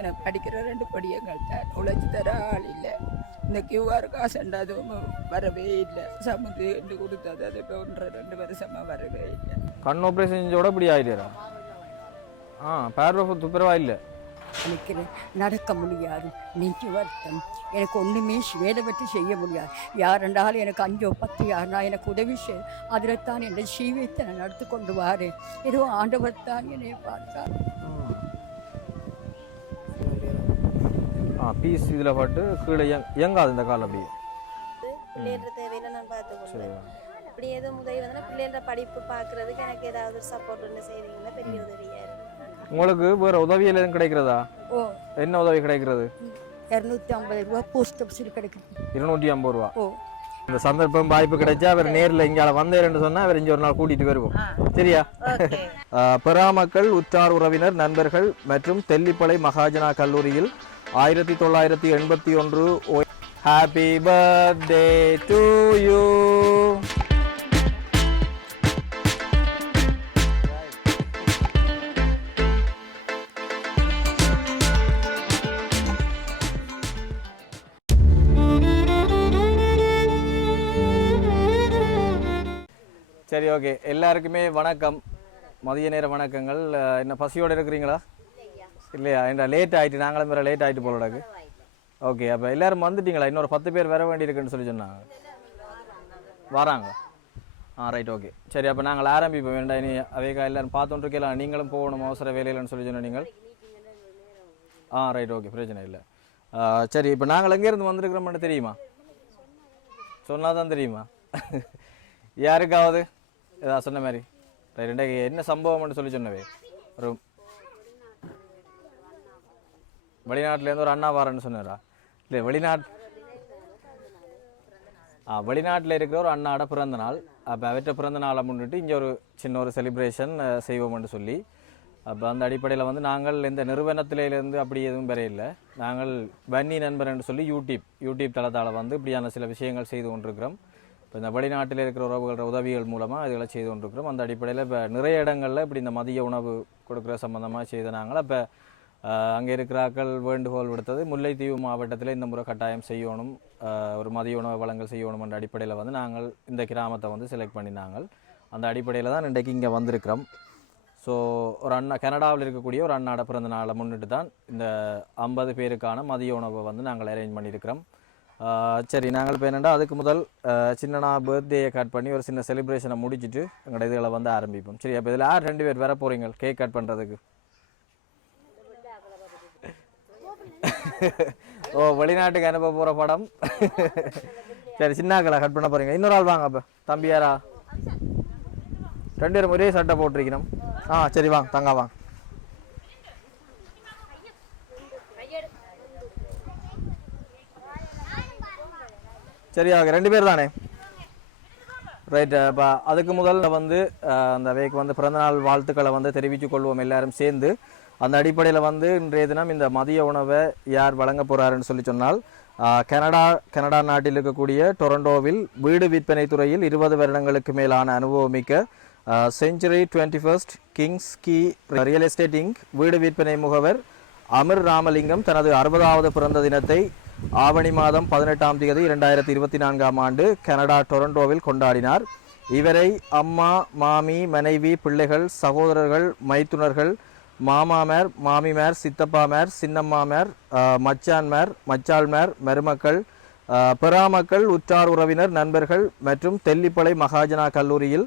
எனக்கு படிக்கிற 2 படியங்கள் தான் உழைச்சி தர ஆள் இல்லை. இந்த கியூஆர் காசுண்டு அதுவும் வரவே இல்லை. சமுதி என்று கொடுத்தது அது இப்போ 1-2 வருஷமாக வரவே இல்லை. கண் ஆப்ரேஷன் செஞ்சோட இப்படி ஆயிடுறா? பார்வை துப்புரவா இல்லை. எனக்கு நடக்க முடியாது, நெஞ்சு வருத்தம், எனக்கு ஒன்றுமே வேலை பற்றி செய்ய முடியாது. யாரென்றாலும் எனக்கு 5-10 யாருனா எனக்கு உதவி செய். அதில் தான் என் ஜீவியத்தை நான் நடத்து கொண்டு வாரேன். ஏதோ ஆண்டவர் தான் என்னை பார்த்தார். பீஸ் இதில் பட்டு கீழே இயங்காது இந்த கால் அப்படியே. பிள்ளைன்ற தேவையில நான் பார்த்துக்கொண்டேன். இப்படி ஏதோ உதவி வந்தா பிள்ளைன்ற படிப்பு பார்க்கறதுக்கு எனக்கு ஏதாவது சப்போர்ட் ஒன்று செய்வீங்கன்னா பெரிய உதவியா இருக்கும். உங்களுக்கு வேற உதவியில் எதுவும் கிடைக்கிறதா? என்ன உதவி கிடைக்கிறது? 250 ரூபா போஸ்ட் ஆஃபீஸில் கிடைக்குது. 250 ரூபா. இந்த சந்தர்ப்பம் வாய்ப்பு கிடைச்சா அவர் நேரில் இங்கே வந்தேன்னு சொன்னா அவர் இங்கே ஒரு நாள் கூட்டிட்டு வருவோம். சரியா? பெறாமக்கள் உற்றார் உறவினர் நண்பர்கள் மற்றும் தெல்லிப்பளை மகாஜனா கல்லூரியில் 1981 ஹாப்பி பர்த்டே டு யூ. சரி, ஓகே. எல்லாருக்குமே வணக்கம், மதிய நேர வணக்கங்கள். என்ன பசியோடு இருக்கிறீங்களா? இல்லையா? என்ன லேட் ஆகிட்டு, நாங்களும் வேறு லேட் ஆகிட்டு போலடாக்கு. ஓகே, அப்போ எல்லோரும் வந்துட்டீங்களா? இன்னொரு 10 பேர் வர வேண்டியிருக்குன்னு சொல்லி சொன்னாங்க. வராங்க? Right, okay. சரி, அப்போ நாங்கள் ஆரம்பிப்போம். வேண்டாம், இனி அவைக்கா எல்லோரும் பார்த்துட்டுருக்கலாம். நீங்களும் போகணும் அவசர வேலையிலன்னு சொல்லி சொன்ன நீங்கள். ரைட், ஓகே, பிரச்சனை இல்லை. சரி, இப்போ நாங்கள் எங்கேருந்து வந்திருக்கிறோம்னு தெரியுமா? சொன்னால் தான் தெரியுமா? யாருக்காவது ஏதாவது சொன்ன மாதிரி ரெண்டே என்ன சம்பவம்னு சொல்லி சொன்னவே. ஒரு வெளிநாட்டிலேருந்து ஒரு அண்ணா வாரன்னு சொன்னாரா? இல்லை, வெளிநாட்டில் இருக்கிற ஒரு அண்ணாட பிறந்த நாள். அப்போ அவற்ற பிறந்த நாளை முன்னிட்டு இங்கே ஒரு சின்ன ஒரு செலிப்ரேஷன் செய்வோம்னு சொல்லி, அப்போ அந்த அடிப்படையில் வந்து நாங்கள் இந்த நிறுவனத்திலேருந்து அப்படி எதுவும் வரையில்லை. நாங்கள் வன்னி நண்பர் என்று சொல்லி யூடியூப் தளத்தால் வந்து இப்படியான சில விஷயங்கள் செய்து கொண்டிருக்கிறோம். இப்போ இந்த வெளிநாட்டில் இருக்கிற உதவிகள் மூலமாக இதுகளை செய்து கொண்டிருக்கிறோம். அந்த அடிப்படையில் இப்போ நிறைய இடங்களில் இப்படி இந்த மதிய உணவு கொடுக்குற சம்மந்தமாக செய்த நாங்கள் அப்போ அங்கே இருக்கிறாக்கள் வேண்டுகோள் விடுத்தது முல்லைத்தீவு மாவட்டத்தில் இந்த முறை கட்டாயம் செய்யணும், ஒரு மதிய உணவு வழங்கல் செய்யணும் என்ற அடிப்படையில் வந்து நாங்கள் இந்த கிராமத்தை வந்து செலக்ட் பண்ணினாங்க. அந்த அடிப்படையில் தான் இன்றைக்கு இங்கே வந்திருக்கிறோம். ஸோ ஒரு அண்ணா கனடாவில் இருக்கக்கூடிய ஒரு அண்ணாட பிறந்த நாளை முன்னிட்டு தான் இந்த 50 பேருக்கான மதிய உணவை வந்து நாங்கள் அரேஞ்ச் பண்ணியிருக்கிறோம். சரி, நாங்கள் இப்போ என்னென்னா அதுக்கு முதல் சின்னனா பர்த்டேயை கட் பண்ணி ஒரு சின்ன செலிப்ரேஷனை முடிச்சுட்டு எங்களோட இதுகளை வந்து ஆரம்பிப்போம். சரி, அப்போ இதில் 2 பேர் வர போகிறீங்க கேக் கட் பண்ணுறதுக்கு? வெளிநாட்டுக்கு அனுப்ப போகிற படம். சரி, சின்னாக்களை கட் பண்ண போகிறீங்க. இன்னொரு ஆள் வாங்க. அப்போ தம்பியாரா 2 பேரும் ஒரே சட்டை போட்டிருக்கணும். சரி, வாங்க தங்கா வாங்க. சரி, ஓகே, 2 பேர் தானே? ரைட். இப்போ அதுக்கு முதல் வந்து அந்த வேக்கு வந்து பிறந்தநாள் வாழ்த்துக்களை வந்து தெரிவித்து கொள்வோம் எல்லாரும் சேர்ந்து. அந்த அடிப்படையில் வந்து இன்றைய தினம் இந்த மதிய உணவை யார் வழங்க போகிறாருன்னு சொல்லி சொன்னால், கனடா நாட்டில் இருக்கக்கூடிய டொரண்டோவில் வீடு விற்பனை துறையில் 20 வருடங்களுக்கு மேலான அனுபவமிக்க Century 21 Kings Key Real Estate Inc வீடு விற்பனை முகவர் அமிர் ராமலிங்கம் தனது 60வது பிறந்த தினத்தை ஆவணி மாதம் 18ஆம் தேதி 2024ஆம் ஆண்டு கனடா டொரண்டோவில் கொண்டாடினார். இவரை அம்மா, மாமி, மனைவி, பிள்ளைகள், சகோதரர்கள், மைத்துனர்கள், மாமாமார், மாமிமார், சித்தப்பாமார், சின்னம்மாமார், மச்சான்மார், மச்சாள்மார், மருமக்கள், பெறாமக்கள், உற்றார் உறவினர் நண்பர்கள் மற்றும் தெல்லிப்பளை மகாஜனா கல்லூரியில்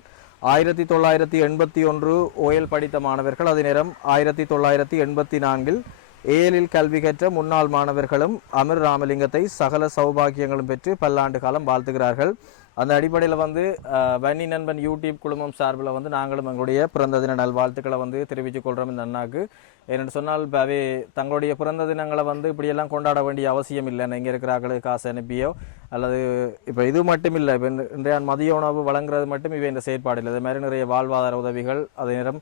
1981 ஓயல் படித்த மாணவர்கள், அதே நேரம் 1984 ஏலில் கல்வி கற்ற முன்னாள் மாணவர்களும் அமிர் ராமலிங்கத்தை சகல சௌபாகியங்களும் பெற்று பல்லாண்டு காலம் வாழ்த்துகிறார்கள். அந்த அடிப்படையில் வந்து வன்னி நண்பன் யூடியூப் குழுமம் சார்பில் வந்து நாங்களும் எங்களுடைய பிறந்த தின நல்வாழ்த்துக்களை வந்து தெரிவித்துக் கொள்கிறோம் இந்த அண்ணாக்கு. ஏன்னு சொன்னால் இப்போ அவை தங்களுடைய பிறந்த தினங்களை வந்து இப்படியெல்லாம் கொண்டாட வேண்டிய அவசியம் இல்லை. இங்கே இருக்கிறார்களுக்கு காசு அனுப்பியோ அல்லது இப்போ இது மட்டும் இல்லை, இப்போ இன்றைய மதிய உணவு வழங்குறது மட்டும் இவை இந்த செயற்பாடு இல்லை. இது மாதிரி நிறைய வாழ்வாதார உதவிகள், அதே நேரம்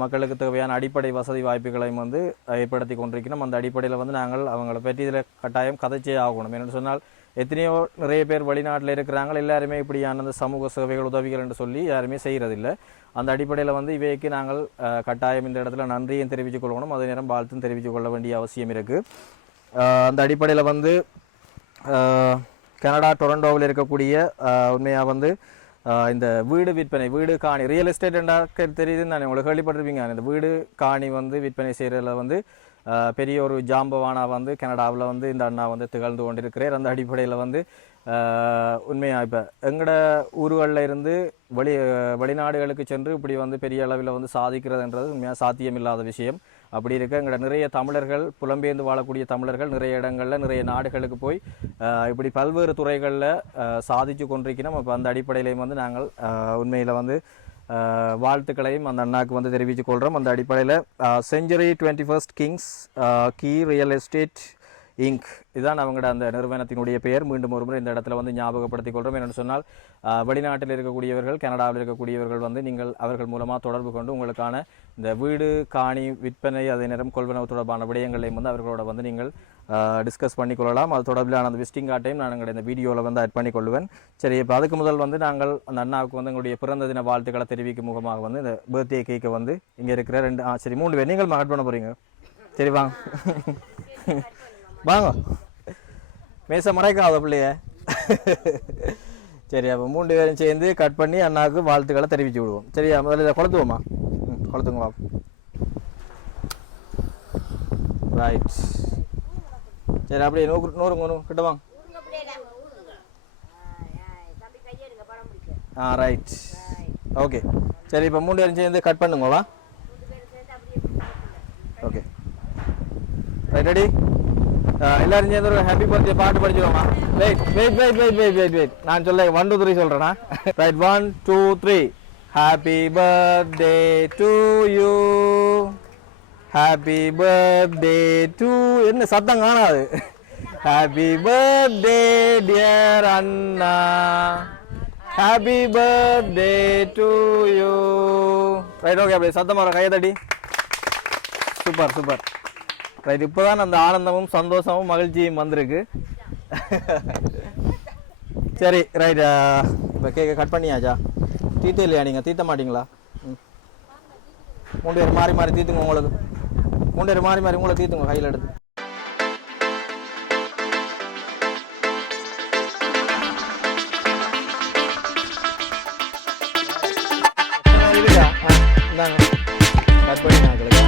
மக்களுக்கு தேவையான அடிப்படை வசதி வாய்ப்புகளையும் வந்து ஏற்படுத்தி கொண்டிருக்கணும். அந்த அடிப்படையில் வந்து நாங்கள் அவங்கள பற்றி இதில் கட்டாயம் கதைச்சே ஆகணும். என்னென்னு சொன்னால் எத்தனையோ நிறைய பேர் வெளிநாட்டில் இருக்கிறாங்க, எல்லாருமே இப்படியான அந்த சமூக சேவைகள் உதவிகள் என்று சொல்லி யாருமே செய்கிறதில்லை. அந்த அடிப்படையில் வந்து இவைக்கு நாங்கள் கட்டாயம் இந்த இடத்துல நன்றியும் தெரிவித்துக் கொள்ளணும், அதே நேரம் வாழ்த்தும் தெரிவித்துக் கொள்ள வேண்டிய அவசியம் இருக்குது. அந்த அடிப்படையில் வந்து கனடா டொரண்டோவில் இருக்கக்கூடிய உண்மையாக வந்து இந்த வீடு விற்பனை, வீடு காணி, ரியல் எஸ்டேட் என்றாக்க தெரியுதுன்னு நான் உங்களுக்கு கேள்விப்பட்டிருப்பீங்க. இந்த வீடு காணி வந்து விற்பனை செய்கிறதுல வந்து பெரிய ஒரு ஜாம்பவானா வந்து கனடாவில் வந்து இந்த அண்ணா வந்து திகழ்ந்து கொண்டிருக்கிறார். அந்த அடிப்படையில் வந்து உண்மையாக இப்போ எங்களோட ஊர்களில் இருந்து வெளிநாடுகளுக்கு சென்று இப்படி வந்து பெரிய அளவில் வந்து சாதிக்கிறதுன்றது உண்மையாக சாத்தியமில்லாத விஷயம். அப்படி இருக்க எங்களோட நிறைய தமிழர்கள், புலம்பெயர்ந்து வாழக்கூடிய தமிழர்கள் நிறைய இடங்களில் நிறைய நாடுகளுக்கு போய் இப்படி பல்வேறு துறைகளில் சாதித்து கொண்டிருக்கணும். அப்போ அந்த அடிப்படையிலையும் வந்து நாங்கள் உண்மையில் வந்து வாழ்த்துக்களையும் அந்த அண்ணாக்கு வந்து தெரிவித்துக் கொள்கிறோம். அந்த அடிப்படையில் Century 21st Kings Key Real Estate Inc இதுதான் அவங்களோட அந்த நிறுவனத்தினுடைய பெயர். மீண்டும் ஒரு முறை இந்த இடத்துல வந்து ஞாபகப்படுத்திக் கொள்கிறோம். என்னென்னு சொன்னால் வெளிநாட்டில் இருக்கக்கூடியவர்கள், கனடாவில் இருக்கக்கூடியவர்கள் வந்து நீங்கள் அவர்கள் மூலமாக தொடர்பு கொண்டு உங்களுக்கான இந்த வீடு காணி விற்பனை, அதே நேரம் கொள்வனவு தொடர்பான விடயங்களையும் வந்து அவர்களோட வந்து நீங்கள் டிஸ்கஸ் பண்ணிக்கொள்ளலாம். அது தொடர்பிலான அந்த விசிட்டிங் கார்டையும் நான் எங்களுடைய இந்த வீடியோவில் வந்து ஆட் பண்ணிக்கொள்வேன். சரி, இப்போ அதுக்கு முதல் வந்து நாங்கள் அந்த அண்ணாவுக்கு வந்து எங்களுடைய பிறந்த தின வாழ்த்துக்களை தெரிவிக்கும் முகமாக வந்து இந்த பர்த்டே கேக்கை வந்து இங்கே இருக்கிற 3 பேர் நீங்கள் ஆட் பண்ண போகிறீங்க. சரி வாங்க வாங்க, மேச மறைக்காத பிள்ளைய. சரி, அப்போ 3 பேரும் சேர்ந்து கட் பண்ணி அண்ணாவுக்கு வாழ்த்துக்களை தெரிவித்து விடுவோம். சரியா, முதல்ல இதை கொளுத்துவோமா? கொளுத்துங்களா? ரைட். சரி, அப்படியே 100 கிட்ட வாங்க. Right, okay. சரி, இப்போ 3 பேரும் சேர்ந்து கட் பண்ணுங்களா? Okay, right, ready? எல்லாரும் சேர்ந்து ஒரு ஹாப்பி பர்த்டே பாட்டு படிச்சுக்கோமா? வெயிட் நான் சொல்ல 1 2 3 சொல்றேனா? Right, 1 2 3. Happy birthday to you, happy birthday to, என்ன சத்தம் காணாது? ஹாப்பி பர்த்டே டியர் அண்ணா, happy birthday to you. Right, okay. அப்படியே சத்தம் வர கையை தட்டி. Super super. ரைட், இப்போ தான் அந்த ஆனந்தமும் சந்தோஷமும் மகிழ்ச்சியும் வந்திருக்கு. சரி, ரைட். இப்போ கேக்கை கட் பண்ணியாச்சா? தீட்ட இல்லையா? நீங்கள் தீட்ட மாட்டிங்களா? 3 பேர் மாறி மாறி தீத்துங்க. உங்களுக்கு 3 பேர் மாறி மாறி உங்களை தீத்துங்க கையில் எடுத்து. இருக்கா? இந்தாங்க, கட் பண்ணி நான் கிடைக்கா.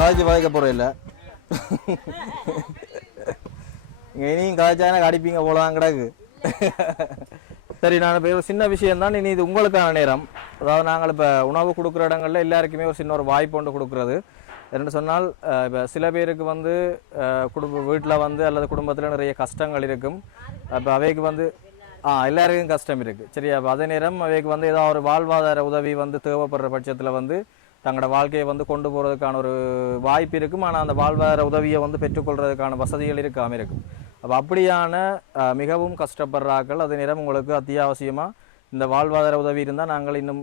காய்ச்சி வளைக்க போகிற இல்லை, இனியும் காய்ச்சானா அடிப்பீங்க போலதான் கிடக்கு. சரி, நான் இப்போ ஒரு சின்ன விஷயம்தான். இனி இது உங்களுக்கான நேரம். அதாவது நாங்கள் இப்போ உணவு கொடுக்குற இடங்கள்ல எல்லாருக்குமே ஒரு சின்ன ஒரு வாய்ப்பு ஒன்று கொடுக்குறது. என்னென்னு சொன்னால், இப்போ சில பேருக்கு வந்து வீட்டில் வந்து அல்லது குடும்பத்தில் நிறைய கஷ்டங்கள் இருக்கும். அப்போ அவைக்கு வந்து எல்லாருக்கும் கஷ்டம் இருக்குது. சரி, அப்போ அதே நேரம் அவைக்கு வந்து ஏதாவது ஒரு வாழ்வாதார உதவி வந்து தேவைப்படுற பட்சத்தில் வந்து தங்களோட வாழ்க்கையை வந்து கொண்டு போகிறதுக்கான ஒரு வாய்ப்பு இருக்கும். ஆனால் அந்த வாழ்வாதார உதவியை வந்து பெற்றுக்கொள்றதுக்கான வசதிகள் இருக்காமல் இருக்கும். அப்போ அப்படியான மிகவும் கஷ்டப்படுறாக்கள், அதே நேரம் உங்களுக்கு அத்தியாவசியமாக இந்த வாழ்வாதார உதவி இருந்தால் நாங்கள் இன்னும்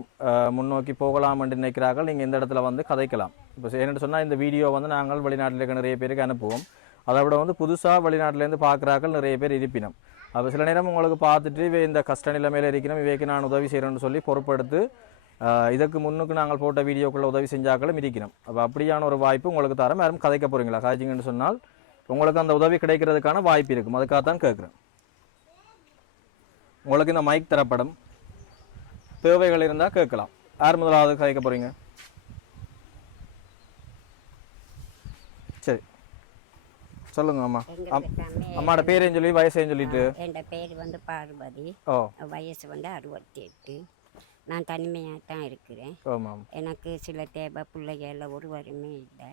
முன்னோக்கி போகலாம் என்று நினைக்கிறார்கள். நீங்கள் இந்த இடத்துல வந்து கதைக்கலாம். இப்போ என்னென்னு சொன்னால், இந்த வீடியோ வந்து நாங்கள் வெளிநாட்டில் இருக்க நிறைய பேருக்கு அனுப்புவோம். அதை விட வந்து புதுசாக வெளிநாட்டிலேருந்து பார்க்குறாக்கள் நிறைய பேர் இருப்பினோம். அப்போ சில நேரம் உங்களுக்கு பார்த்துட்டு இவை இந்த கஷ்ட நிலைமையில் இருக்கணும், இவைக்கு நான் உதவி செய்கிறேன்னு சொல்லி பொறுப்படுத்து இதுக்கு முன்னுக்கு நாங்கள் போட்ட வீடியோக்குள்ளே உதவி செஞ்சாக்களும் இருக்கணும். அப்போ அப்படியான ஒரு வாய்ப்பு உங்களுக்கு தரம். யாரும் கதைக்க போகிறீங்களா? காய்ச்சிங்கன்னு சொன்னால் உங்களுக்கு அந்த உதவி கிடைக்கிறதுக்கான வாய்ப்பு இருக்கும். அதுக்காகத்தான் கேட்குறேன். உங்களுக்கு இந்த மைக் தரப்படும், தேவைகள் இருந்தால் கேட்கலாம். யார் முதலாவது கதைக்க போகிறீங்க? சரி சொல்லுங்க அம்மா. அம்மாவோட பேரையும் சொல்லி வயசையும் சொல்லிட்டு. என் பேர் வந்து பார்வதி. ஓ. வயசு வந்து 68. நான் தனிமையாக தான் இருக்கிறேன். ஆமாம். எனக்கு சில தேவை பிள்ளைகள் ஒருவருமே இல்லை.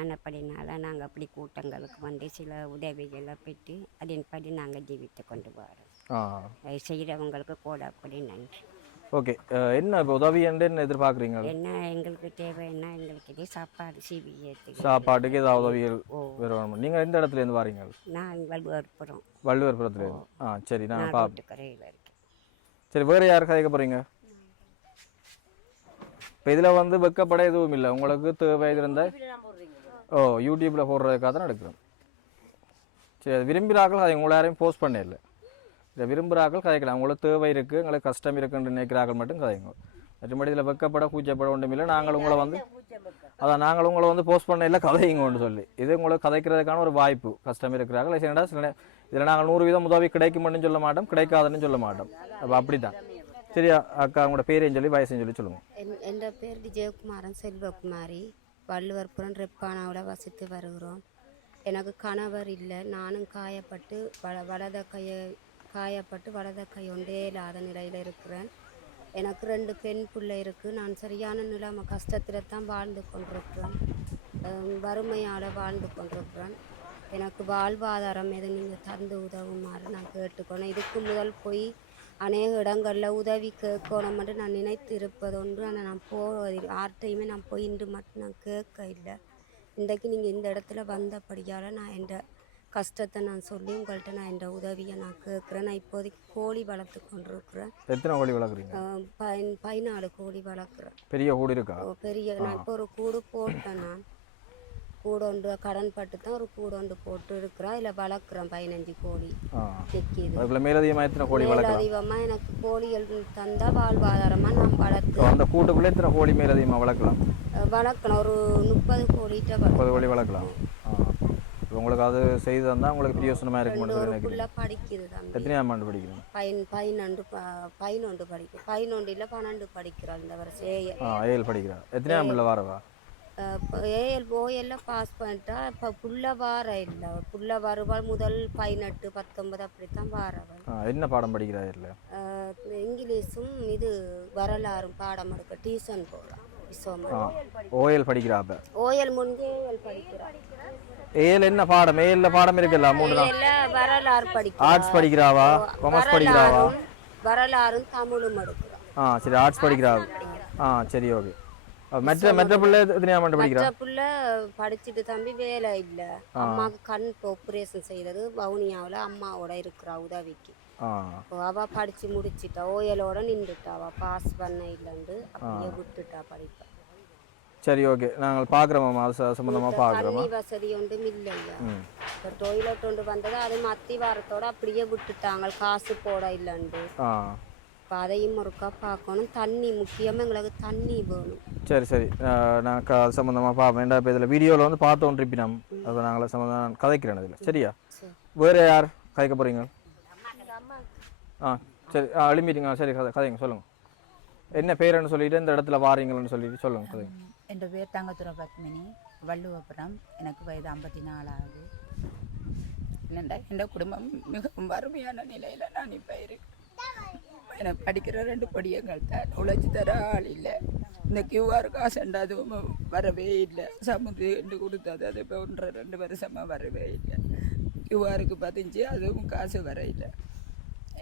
ஆனப்படினால நாங்கள் அப்படி கூட்டங்களுக்கு வந்து சில உதவிகளை பெற்று அதன்படி நாங்கள் ஜீவித்து கொண்டு வரோம். செய்கிறவங்களுக்கு கூட அப்படி நன்றி. ஓகே, என்ன இப்போ உதவி என்ன எதிர்பார்க்குறீங்க? என்ன எங்களுக்கு தேவைன்னா எங்களுக்கு இது சாப்பாடு சிபிஏத்துக்கு சாப்பாட்டுக்கு ஏதாவது உதவிகள் வேணும். நீங்கள் எந்த இடத்துல இருந்து வாரீங்க? நான் வள்ளுவர்புரம். வள்ளுவர்புரத்துலேருந்து. சரி நான் கரையில் இருக்கேன். சரி, வேறு யார் கதைக்க போகிறீங்க? இப்போ இதில் வந்து வெக்கப்பட எதுவும் இல்லை. உங்களுக்கு தேவை இருந்தால் யூடியூப்பில் போடுறதுக்காக தான் எடுக்கிறோம். சரி, விரும்புகிறார்கள் அதை உங்களை யாரையும் போஸ்ட் பண்ண இல்லை. இதை விரும்புகிறார்கள் கதைக்கலாம். உங்களுக்கு தேவை இருக்குது, உங்களுக்கு கஷ்டம் இருக்குன்னு நினைக்கிறார்கள் மட்டும் கதைங்க. மற்றபடி இதில் வெக்கப்பட கூச்சப்பட ஒன்றும் இல்லை. நாங்கள் உங்களை வந்து போஸ்ட் பண்ண இல்லை கதைங்கன்னு சொல்லி. இது உங்களுக்கு கதைக்கிறதுக்கான ஒரு வாய்ப்பு. கஷ்டம் இருக்கிறார்கள் என்னடா சில இதில் நாங்கள் 100% உதவி கிடைக்கும்னு சொல்ல மாட்டோம், கிடைக்காதுன்னு சொல்ல மாட்டோம். அப்போ அப்படி தான். சரியா அக்கா, உங்களோட பேரையும் சொல்லி வயசையும் சொல்லி சொல்லுங்கள். என் பேர் விஜயகுமாரன் செல்வகுமாரி. வள்ளுவர்புரம் ரெப்பானாவில் வசித்து வருகிறோம். எனக்கு கணவர் இல்லை. நானும் காயப்பட்டு வலத கை ஒன்றே இல்லாத நிலையில் இருக்கிறேன். எனக்கு 2 பெண் பிள்ளை இருக்குது. நான் சரியான நிலைமை கஷ்டத்தில் தான் வாழ்ந்து கொண்டிருக்கிறேன். வறுமையால் வாழ்ந்து கொண்டிருக்கிறேன். எனக்கு வாழ்வாதாரம் எது நீங்கள் தந்து உதவுமாறு நான் கேட்டுக்கணும். இதுக்கு முதல் போய் அநேக இடங்களில் உதவி கேட்கணும்னு நான் நினைத்து இருப்பதொன்று. ஆனால் நான் யார்கிட்டையுமே நான் போய் இன்று மட்டும் நான் கேட்க இல்லை. இன்றைக்கு நீங்கள் இந்த இடத்துல வந்தபடியால் நான் என் கஷ்டத்தை நான் சொல்லி உங்கள்கிட்ட நான் என் உதவியை நான் கேட்குறேன். நான் இப்போதைக்கு கோழி வளர்த்து கொண்டிருக்கிறேன். எத்தனை கோழி வளர்க்குறீங்க? 14 கோழி வளர்க்குறேன். பெரிய கூடு இருக்கா? பெரிய. நான் இப்போ ஒரு கூடு போட்டேன். நான் கூடு ஒன்று கடன் பட்டு தான் ஒரு கூடு ஒன்று போட்டு இருக்கிறேன். இதில் வளர்க்குறேன் 15 கோழி நிற்கிது. மேலதிகமாக எனக்கு கோழிகள் தந்தால் வாழ்வாதாரமாக நான் வளர்த்து அந்த கூட்டுக்குள்ளே எத்தனை கோழி மேலதிகமாக வளர்க்கலாம்? ஒரு 30 கோழிகிட்ட 30 கோழி வளர்க்கலாம். உங்களுக்கு அது செய்து தந்தால் உங்களுக்கு பிரயோசனமாக இருக்கும்னு சொல்லி நினைக்கிறேன். படிக்குது தான். எத்தனையாம் ஆண்டு படிக்கிறேன்? 11 படிக்கும். 11 இல்லை 12 படிக்கிறாள் இந்த வருஷம். ஏஎல் படிக்கிறா. எத்தனையாம் இல்லை வாரவா? ஓஎல்ல பாஸ் பண்ணிட்டா. இப்போ புள்ள வார இல்லை. புள்ள வருவாள் முதல் 18 19 அப்படித்தான் வாரவள். என்ன பாடம் படிக்கிறா? இல்லை இங்கிலீஷும் இது வரலாறும் பாடம் எடுக்க டியூஷன் போகலாம். ஓஎல் படிக்கிறா? அப்போ ஓஎல் முன்பே ஏஎல் படிக்கிறா. ஏஎல் என்ன பாடம்? ஏஎல்ல பாடம் இருக்குல்ல? 3 நாள் வரலாறு படிக்கிறா. ஆர்ட்ஸ் படிக்கிறாவா? காமர்ஸ் படிக்கிறாவா? வரலாறும் தமிழும் எடுக்கிறா. சரி, ஆர்ட்ஸ் படிக்கிறா. சரி, ஓகே. மற்ற பிள்ளை எத்தனையாம் ஆண்டு படிக்கிறா? மற்ற பிள்ளை படிச்சுட்டு தம்பி வேலை இல்லை. அம்மாவுக்கு கண் ஆப்ரேஷன் செய்தது வவுனியாவில். அம்மாவோட இருக்கிறா உதவிக்கு. அவ படிச்சு முடிச்சிட்டா. ஓயலோட நின்றுட்டா. அவ பாஸ் பண்ண இல்லைன்னு அப்படியே விட்டுட்டா படிப்பா. சரி, ஓகே. நாங்கள் பார்க்குறோம், அது சம்மந்தமாக பார்க்குறோம். தண்ணி வசதி ஒன்றும் இல்லையா. இப்போ டொய்லெட் ஒன்று வந்தது. அது மத்தி வாரத்தோட அப்படியே விட்டுட்டாங்க. காசு போட இல்லைண்டு. இப்போ அதையும் ஒருக்கா பார்க்கணும். தண்ணி முக்கியமாக எங்களுக்கு தண்ணி வேணும். சரி, நான் அது சம்மந்தமாக பார்ப்பேன். ஏன்டா இப்போ இதில் வீடியோவில் வந்து பார்த்தோம் ட்ரிப்பினம். அதை நாங்கள் சம்மந்தம் கதைக்கிறேன் இதில். சரியா? வேறு யார் கதைக்க போகிறீங்க? சரி, எழுப்பிட்டீங்க. சரி, கதைங்க சொல்லுங்கள். என்ன பேருன்னு சொல்லிட்டு இந்த இடத்துல வாரீங்கன்னு சொல்லிட்டு சொல்லுங்கள், கதைங்க. என் பேர் தங்கத்துறை பத்மினி. வள்ளுவபுரம். எனக்கு வயது 54 ஆகுது. என்னண்டா என் குடும்பம் மிகவும் வறுமையான நிலையில் நான் இப்போ இருக்கேன். எனக்கு படிக்கிற 2 படியங்கள் தான். உழைச்சி தர ஆள் இல்லை. இந்த கியூஆர் காசுண்டா அதுவும் வரவே இல்லை. சமுதிரம் கொடுத்தது அது இப்போ 1-2 வருஷமாக வரவே இல்லை. கியூஆருக்கு 15 அதுவும் காசு வர இல்லை.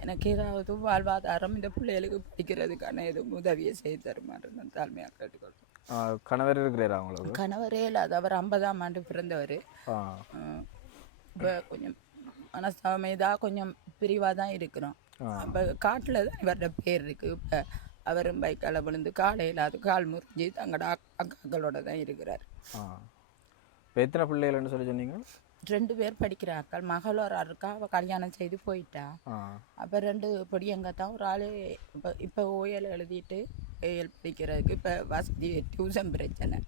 எனக்கு ஏதாவது வாழ்வாதாரம் இந்த பிள்ளைகளுக்கு படிக்கிறதுக்கான எதுவும் உதவியை செய்து தருமாறு நான் தாழ்மையாக கேட்டுக்கொள்வேன். கணவர் இருக்கிறாரா அவங்களுக்கு? கணவரே இல்லாத அவர் 50ஆம் ஆண்டு பிறந்தவர். இப்போ கொஞ்சம் மனசாமைதாக கொஞ்சம் பிரிவாக தான் இருக்கிறோம். இப்போ காட்டில் தான் இவரோட பேர் இருக்குது. இப்போ அவரும் பைக்கால் விழுந்து காலையில் அது கால் முறிஞ்சு தங்களோட அக்காக்களோட தான் இருக்கிறார். இப்போ எத்தனை பிள்ளைகள்னு சொல்லி சொன்னீங்க? 2 பேர் படிக்கிற அக்கள். மகளோர் இருக்கா, அவள் கல்யாணம் செய்து போயிட்டா. அப்போ 2 பொடியங்க தான். ஒரு ஆள் இப்போ ஓயல் எழுதிட்டு ஏஎல் படிக்கிறதுக்கு இப்போ வசதி டியூஷன் பிரச்சனை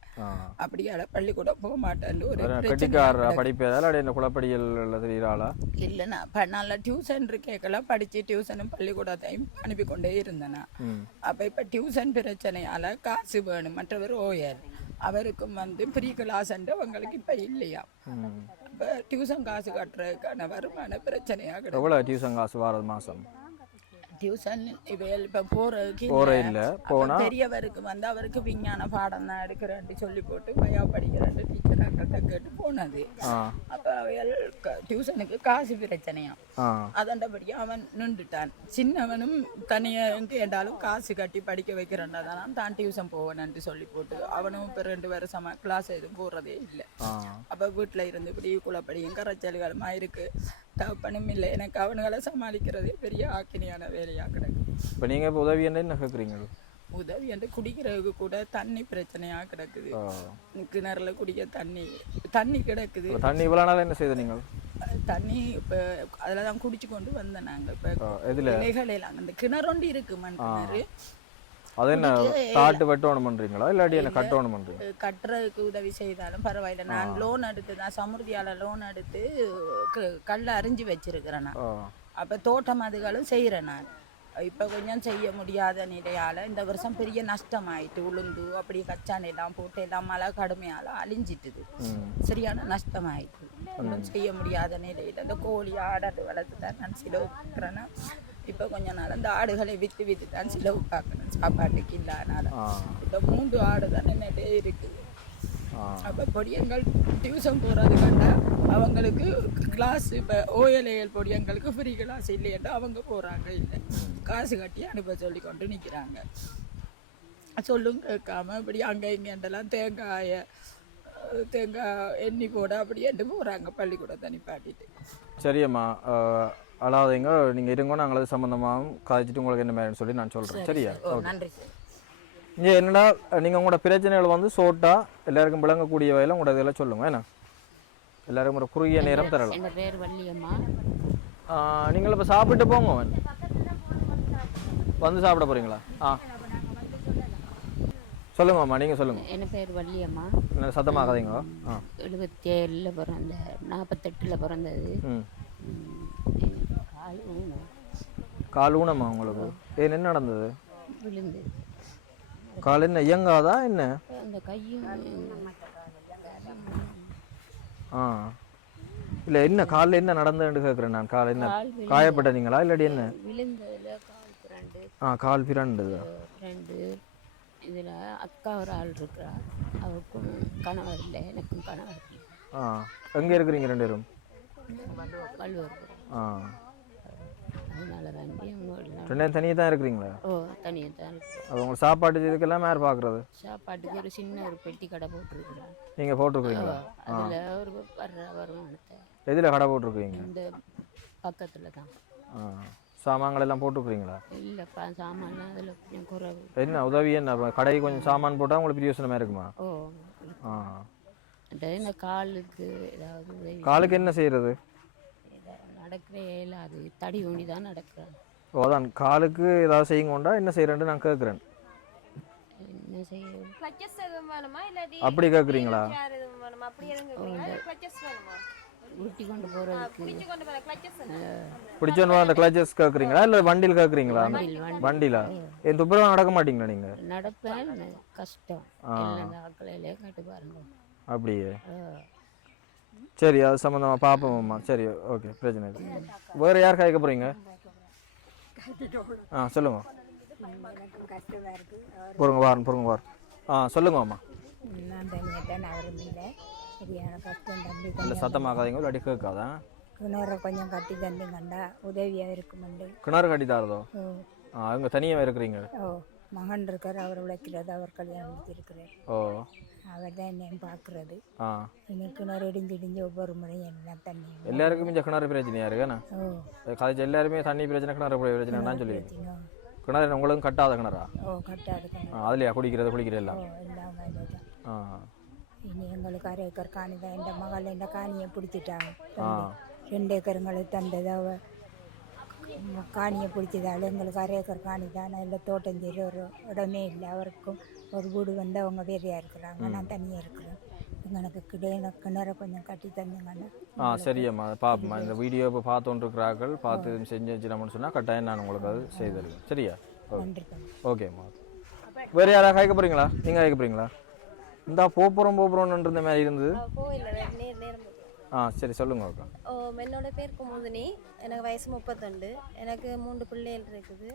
அப்படியால பள்ளிக்கூடம் போக மாட்டேன்னு ஒரு கட்டிக்கார படிப்பு ஏதாவது என்ன குளப்படிகள் தெரியுறாளா இல்லைண்ணா இப்போ நல்ல டியூஷன் இருக்கேக்கெல்லாம் படித்து டியூஷனும் பள்ளிக்கூடத்தையும் அனுப்பி கொண்டே இருந்தேண்ணா அப்போ இப்போ டியூஷன் பிரச்சனையால் காசு வேணும் மற்றவர் ஓயர் அவருக்கும் வந்து ஃப்ரீ கிளாஸ்ன்ற அவங்களுக்கு இப்போ இல்லையா இப்போ டியூஷன் காசு கட்டுறதுக்கான வருமான பிரச்சனையாக எவ்வளோ டியூஷன் காசு வாரது மாதம் டியூஷன் இவையல் இப்போ போகிறதுக்கு இல்லை போனால் பெரியவருக்கு வந்து அவருக்கு விஞ்ஞான பாடம் தான் எடுக்கிறேன்ட்டு சொல்லி போட்டு பையா படிக்கிறேன்ட்டு டீச்சர் அங்கிட்ட கேட்டு போனது அப்போ அவையல் டியூஷனுக்கு காசு பிரச்சனையா அதண்டபடியா அவன் நின்றுட்டான் சின்னவனும் தனியாக எங்கே கேட்டாலும் காசு கட்டி படிக்க வைக்கிறேன்டா தான் டியூஷன் போவேன்ட்டு சொல்லி போட்டு அவனும் இப்போ 2 வருஷமா கிளாஸ் எதுவும் போடுறதே இல்லை அப்போ வீட்டில் இருந்து இப்படி குளப்படியும் கரைச்சல்களுமா இருக்கு தகப்பனும் இல்லை எனக்கு அவனுங்களை சமாளிக்கிறதே பெரிய ஆக்கினியான வேலையாக கிடக்கு இப்போ நீங்கள் இப்போ உதவி என்ன கேட்குறீங்க உதவி என்று குடிக்கிறதுக்கு கூட தண்ணி பிரச்சனையாக கிடக்குது கிணறுல குடிக்க தண்ணி கிடக்குது தண்ணி இவ்வளோ நாள் என்ன செய்த நீங்கள் தண்ணி இப்போ அதில் தான் குடிச்சு கொண்டு வந்தேன் நாங்கள் இப்போ இலைகளெல்லாம் அந்த கிணறொண்டி இருக்கு மண் கிணறு அது என்ன தாட்டு வெட்டோணும் பண்றீங்களா இல்லாட்டி என்ன கட்டோணும் பண்றீங்க கட்டுறதுக்கு உதவி செய்தாலும் பரவாயில்ல நான் லோன் எடுத்து தான் சமுர்த்தியால லோன் எடுத்து கல்லை அரிஞ்சு வச்சிருக்கிறேன் நான் அப்போ தோட்டம் அதுகளும் செய்கிறேன் நான் இப்போ கொஞ்சம் செய்ய முடியாத நிலையால் இந்த வருஷம் பெரிய நஷ்டமாயிட்டு உளுந்து அப்படி கச்சான் எல்லாம் போட்டு எல்லாம் மழை கடுமையால் அழிஞ்சிட்டுது சரியான நஷ்டமாயிட்டு ஒன்றும் செய்ய முடியாத நிலையில் இந்த கோழி ஆடு வளர்த்து தான் நான் சிலவுக்கிறேன்னா இப்போ கொஞ்ச நாள் அந்த ஆடுகளை விற்று தான் சிலவு பார்க்கணும் சாப்பாட்டுக்கு இல்லாதனால இப்போ 3 ஆடு தான் என்னட்டே இருக்குது அப்போ பொடியங்கள் டியூஷன் போகிறது கண்டா அவங்களுக்கு கிளாஸ் இப்போ ஓஎல்ஏஎல் பொடியங்களுக்கு ஃப்ரீ கிளாஸ் இல்லையண்டா அவங்க போகிறாங்க இல்லை காசு கட்டி அனுப்ப சொல்லி கொண்டு நிற்கிறாங்க சொல்லும் கேட்காம இப்படி அங்கே இங்கேண்டெல்லாம் தேங்காய் எண்ணி போட அப்படி எண்டு போகிறாங்க பள்ளிக்கூடம் தனி பாட்டிட்டு சரியம்மா அழாதீங்க நீங்கள் இருங்க நாங்கள் அது சம்மந்தமாகவும் காய்ச்சிட்டு உங்களுக்கு என்ன மாதிரின்னு சொல்லி நான் சொல்கிறேன் சரியா நன்றி சார் இங்கே என்னடா நீங்கள் உங்களோட பிரச்சனைகள் வந்து சோட்டா எல்லாருக்கும் விளங்கக்கூடிய வகையில் உங்களோட இதெல்லாம் சொல்லுங்க ஏன்னா எல்லாருக்கும் ஒரு குறுகிய நேரம் தரலாம் என் பேர் வள்ளியம்மா நீங்கள் இப்போ சாப்பிட்டு போங்க வந்து சாப்பிட போகிறீங்களா சொல்லுங்கம்மா நீங்கள் சொல்லுங்கள் என் பேர் வள்ளியம்மா என்ன சத்தமாகாதீங்க 77 பிறந்த 48 பிறந்தது கால் ஊனம்மா உங்களுக்கு ஏன் என்ன நடந்தது விழுந்து கால் என்ன இயங்காதா என்ன அந்த கையும் இல்லை என்ன காலில் என்ன நடந்ததுன்னு கேட்குறேன் நான் கால் என்ன காயப்பட்டீங்களா இல்லாட்டி என்ன விழுந்ததில் கால் பிரண்டு கால் பிரண்டு இதில் அக்கா ஒரு ஆள் இருக்கிறா அவருக்கும் கணவர் இல்லை எனக்கும் கணவர் இல்லை எங்கே இருக்கிறீங்க 2 பேரும் வள்ளுவர் அதனால வேண்டி ரெண்டு தனியாக தான் இருக்கிறீங்களா தனியாக தான் இருக்கு அது உங்களுக்கு சாப்பாட்டு இதுக்கெல்லாம் யார் பார்க்குறது சாப்பாட்டுக்கு ஒரு சின்ன ஒரு பெட்டி கடை போட்டிருக்கிறேன் நீங்கள் போட்டிருக்கிறீங்களா அதில் ஒரு வர்ற வருமானத்தை எதில் கடை போட்டிருக்கீங்க இந்த பக்கத்தில் தான் சாமான்கள் எல்லாம் போட்டுக்கிறீங்களா இல்லைப்பா சாமான்லாம் அதில் கொஞ்சம் குறைவு என்ன உதவி என்ன கடை கொஞ்சம் சாமான் போட்டால் உங்களுக்கு பிரியோசனமாக இருக்குமா இந்த காலுக்கு ஏதாவது உதவி காலுக்கு என்ன செய்கிறது நடக்கிறே இல்லாது தடி ஊனி தான் நடக்கிறேன் அதான் காலுக்கு ஏதாவது செய்யுங்கோண்டா என்ன செய்கிறேன்ட்டு நான் கேட்குறேன் என்ன செய்ய அப்படி கேட்குறீங்களா ஊட்டி கொண்டு போகிறதுக்கு பிடிச்சோன்னு அந்த கிளச்சஸ் கேட்குறீங்களா இல்லை வண்டியில் கேட்குறீங்களா வண்டியில என் துப்புரவா நடக்க மாட்டீங்களா நீங்கள் நடப்பேன் கஷ்டம் ஆக்களையிலே கேட்டு பாருங்க அப்படியே சரி அது சம்மந்தமாக பார்ப்போம்மா சரி ஓகே பிரச்சனை இல்லை வேறு யார் கேட்க போகிறீங்க சொல்லுங்க பொறுங்க வார் சொல்லுங்கம்மா நான் தனியாக அவரும் இல்லை சரியான கஷ்டம் தம்பி இல்லை சத்தமாக்காதீங்க இல்லாட்டி கேட்காதா கிணறு கொஞ்சம் கட்டி தண்ணி கண்டா உதவியாக இருக்குமெண்டு கிணறு கட்டி தாரதோ அவங்க தனியாக இருக்கிறீங்க மகன் இருக்கார் அவர் உழைக்கிறது அவர் கல்யாணம் முடிச்சிருக்கிறார் அவர் தான் என்னையும் பார்க்குறது இனி கிணறு இடிஞ்சு ஒவ்வொரு முறையும் எல்லாம் தண்ணி எல்லாருக்கும் இந்த கிணறு பிரச்சனையா இருக்குண்ணா காலேஜ் எல்லாருமே தண்ணி பிரச்சனை கிணறு பிரச்சனை சொல்லி கிணறு உங்களுக்கும் கட்டாத கிணறா கட்டாத கிணறு அதுலையா குடிக்கிறது எல்லாம் இனி எங்களுக்கு 1/2 ஏக்கர் காணி தான் என் மகள் என் காணியை பிடிச்சிட்டாங்க 2 ஏக்கருங்களை தந்தது அவ காணியை பிடிச்சதால எங்களுக்கு 1/2 ஏக்கர் காணி தான் அதில் தோட்டம் செய்கிற ஒரு இடமே இல்லை. அவருக்கும் ஒரு வீடு வந்து அவங்க வேறையாக இருக்கிறாங்க, நான் தனியாக இருக்கிறேன். எனக்கு கிணறு கொஞ்சம் கட்டி தந்துங்கன்னா. சரியம்மா பாப்பம்மா, இந்த வீடியோ இப்போ பார்த்துருக்குறார்கள், பார்த்து செஞ்சு வச்சுனோம்னு சொன்னால் கட்டாயம் நான் உங்களுக்கு அது செய்து தருவேன். சரியா? ஓகேம்மா. வேறு யாராவது கேட்க போகிறீங்களா? நீங்கள் கேட்க போகிறீங்களா? இந்த போப்புறோன்ற மாதிரி இருந்தது. சரி சொல்லுங்க அக்கா. என்னோட பேர் குமுதினி, எனக்கு வயசு 32, எனக்கு 3 பிள்ளைகள் இருக்குது.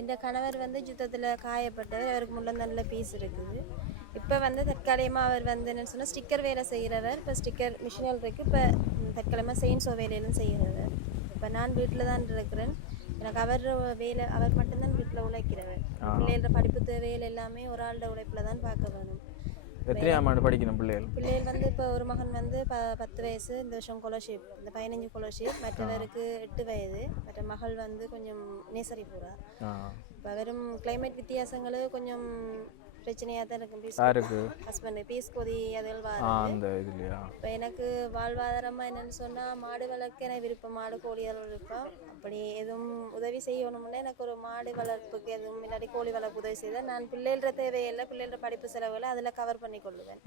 என் கணவர் வந்து யுத்தத்தில் காயப்பட்டவர், அவருக்கு முள்ளந்தண்டில் பீஸ் இருக்குது. இப்போ வந்து தற்காலிகமாக அவர் வந்து என்னென்னு சொன்னால் ஸ்டிக்கர் வேலை செய்கிறவர். இப்போ ஸ்டிக்கர் மிஷினல் இருக்குது. இப்போ தற்காலிகமாக செயின்ஸோ வேலையிலும் செய்கிறவர். இப்போ நான் வீட்டில் தான் இருக்கிறேன். எனக்கு அவர் வேலை, அவர் மட்டும்தான் வீட்டில் உழைக்கிறவர். பிள்ளைகளோட படிப்பு தேவைகள் எல்லாமே ஒரு ஆளோட உழைப்பில் தான் பார்க்க வேணும். எத்தனையாம் ஆண்டு படிக்கணும் பிள்ளைகள் வந்து இப்போ ஒரு மகன் வந்து 10 வயசு, இந்த வருஷம் ஸ்காலர்ஷிப், இந்த 15 ஸ்காலர்ஷிப். மற்றவருக்கு 8 வயது, மற்ற மகள் வந்து கொஞ்சம் நேசரி போகிறா. இப்போ வெறும் கிளைமேட் வித்தியாசங்கள் கொஞ்சம் பிரச்சனையாக தான் இருக்கும். ஹஸ்பண்ட் பீஸ் கொதி அதில் இப்போ எனக்கு வாழ்வாதாரமாக என்னென்னு சொன்னால் மாடு வளர்க்க எனக்கு விருப்பம், மாடு கோழியால் விருப்பம். அப்படி எதுவும் உதவி செய்யணும்னா எனக்கு ஒரு மாடு வளர்ப்புக்கு எதுவும் இல்லாட்டி கோழி வளர்ப்பு உதவி செய்தால் நான் பிள்ளைகள தேவையில்லை, பிள்ளைகள படிப்பு செலவுகளை அதில் கவர் பண்ணி கொள்ளுவேன்.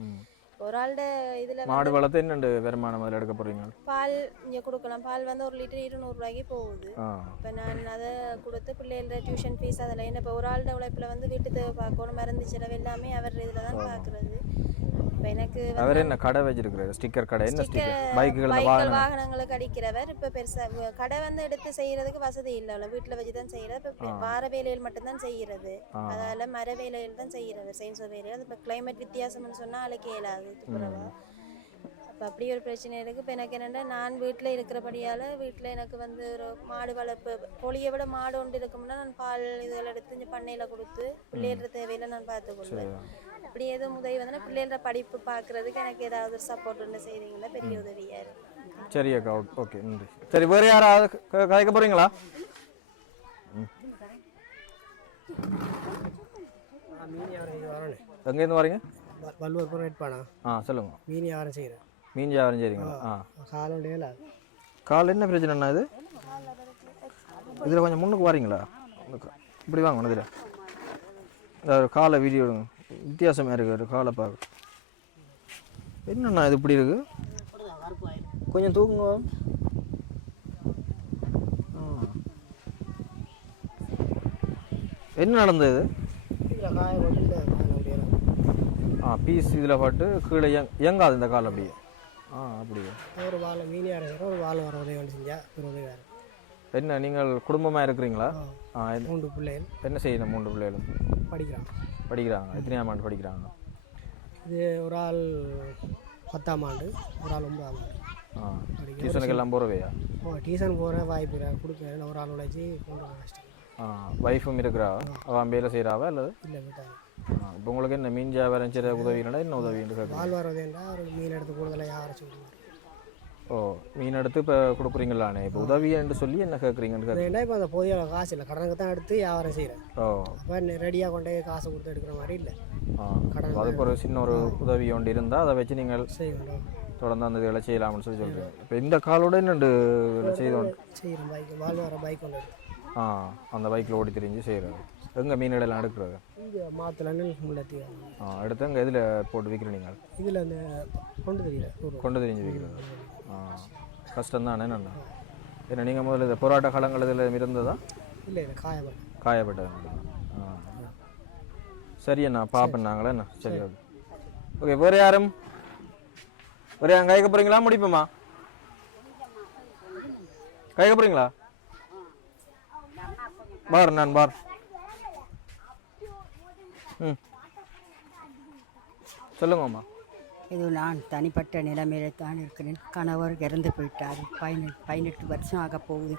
ஒரு ஆள்ட இதில் மாடு வளர்த்து என்ன வருமானம் அதில் எடுக்க போகிறீங்க? பால் இங்கே கொடுக்கலாம். பால் வந்து 1 லிட்டர் 200 ரூபாய்க்கு போகுது. இப்போ நான் அதை கொடுத்து பிள்ளைகள டியூஷன் ஃபீஸ் அதில் என்ன, இப்போ ஒரு ஆள்ட உழைப்பில் வந்து வீட்டு தேவை பார்க்கணும், மருந்து செலவு எல்லாமே அவர் இதில் தான் பார்க்குறது. இப்போ எனக்கு அவர் என்ன கடை வச்சிருக்கிறாரு? ஸ்டிக்கர் கடை. என்ன ஸ்டிக்கர்? பைக்குகள் வாகனங்களுக்கு அடிக்கிறவர். இப்போ பெருசாக கடை வந்து எடுத்து செய்கிறதுக்கு வசதி இல்லை, வீட்டில் வச்சு தான் செய்கிறது. இப்போ வார வேலையில் மட்டும்தான் செய்கிறது. அதால் மர வேலையில் தான் செய்கிறவர், செயின்ஸோ வேலையில். இப்போ கிளைமேட் வித்தியாசம்னு சொன்னால் அழைக்க இயலாது. அப்போ அப்படி ஒரு பிரச்சனை இருக்குது. இப்போ எனக்கு என்னென்னா நான் வீட்டில் இருக்கிறபடியால் வீட்டில் எனக்கு வந்து ஒரு மாடு வளர்ப்பு, கோழியை விட மாடு ஒன்று இருக்கும்னா நான் பால் இதெல்லாம் எடுத்து இந்த பண்ணையில் கொடுத்து பிள்ளைகள தேவையில்லை நான் பார்த்துக்கொள்வேன். அப்படி எதுவும் உதவி வந்தோன்னா பிள்ளைகள படிப்பு பார்க்குறதுக்கு எனக்கு ஏதாவது ஒரு சப்போர்ட் ஒன்று செய்தீங்கன்னா பெரிய உதவியாக இருக்கும். சரி அக்கா, ஓகே, நன்றி. சரி, வேறு யாராவது கதைக்க போகிறீங்களா? எங்கேருந்து வரீங்க? வள்ளுவர் எடுப்பானா? சொல்லுங்க. மீன் வியாபாரம் செய்கிறேன். மீன் வியாபாரம் செய்கிறீங்களா? காலோட கால் என்ன பிரச்சனைண்ணா இது? இதில் கொஞ்சம் முன்னுக்கு வரீங்களா? இப்படி வாங்க, இதில் ஒரு காலை வீடியோ எடுங்க. வித்தியாசமாக இருக்குது ஒரு காலை பார்க்க. என்னண்ணா இது இப்படி இருக்கு? கொஞ்சம் தூக்குங்க. என்ன நடந்தது? பீஸ் இதில் பட்டு கீழே இயங்காது இந்த கால் அப்படியே. அப்படியே ஒரு வாழை மீன் யாரும் ஒரு வாழை வர உதவி செஞ்சால் ஒரு உதவி வேறு. என்ன நீங்கள் குடும்பமாக இருக்கிறீங்களா? 3 பிள்ளைகள். என்ன செய்யணும்? 3 பிள்ளைகளும் படிக்கிறாங்க. எத்தனையாம் ஆண்டு படிக்கிறாங்க? இது ஒரு ஆள் 10ஆம் ஆண்டு, ஒரு ஆள் 9ஆம் ஆண்டு. டியூஷனுக்கு எல்லாம் போகிறவையா? டியூஷன் போகிற வாய்ப்பு கொடுக்குறேன். ஒரு ஆள் உழைச்சி கொண்டு வச்சிட்டேன். வைஃபும் இருக்கிறா? அவன் வேலை செய்கிறாவா அல்லது? இல்லை, வீட்டாங்க. இப்போ உங்களுக்கு என்ன மீன் வியாபாரம் செய்கிற உதவினா என்ன உதவி? வாழ்வார் உதவிண்டா ஒரு மீன் எடுத்து கூடுதலாக யாரை சொல்லுவாங்க. மீன் எடுத்து இப்போ கொடுக்குறீங்களானே, இப்போ உதவின்னு சொல்லி என்ன கேட்குறீங்கன்னு கேட்குறீங்க? இப்போ அந்த போதிய காசு இல்லை, கடனுக்கு தான் எடுத்து வியாபாரம் செய்கிறேன். அப்போ ரெடியாக கொண்டே காசை கொடுத்து எடுக்கிற மாதிரி இல்லை. அதுக்கு ஒரு சின்ன ஒரு உதவி ஒன்று இருந்தால் அதை வச்சு நீங்கள் தொடர்ந்து அந்த வேலை செய்யலாம்னு சொல்லி சொல்கிறீங்க. இப்போ இந்த காலோட என்ன செய்தோம்? செய்கிறேன். பைக் வாழ்வார பைக் ஒன்று எடுத்து அந்த பைக்கில் ஓடி தெரிஞ்சு செய்கிறது. எங்கே மீன் இடையெல்லாம் எடுக்கிறது? இங்கே மாற்றலன்னு முள்ளத்தி எடுத்து அங்கே இதில் போட்டு விற்கிறீங்க? நீங்கள் இதில் அந்த கொண்டு தெரிஞ்சு விற்கிறது. கஷ்டம் தானே என்னென்ன? ஏன்னா நீங்கள் முதல்ல இந்த போராட்ட காலங்கள் இதில் இருந்ததா? இல்லை, காயப்பட்டது. சரி அண்ணா, பார்ப்பேன் நாங்களே என்ன. சரி, ஓகே. ஓகே, வேறு யாரும் கைக்க போகிறீங்களா? முடிப்போமா? கைக்க போகிறீங்களா? நான் பார். சொல்லுங்கம்மா. இது நான் தனிப்பட்ட நிலைமையில தான் இருக்கிறேன். கணவர் இறந்து போயிட்டார். 18 வருஷம் ஆக போகுது.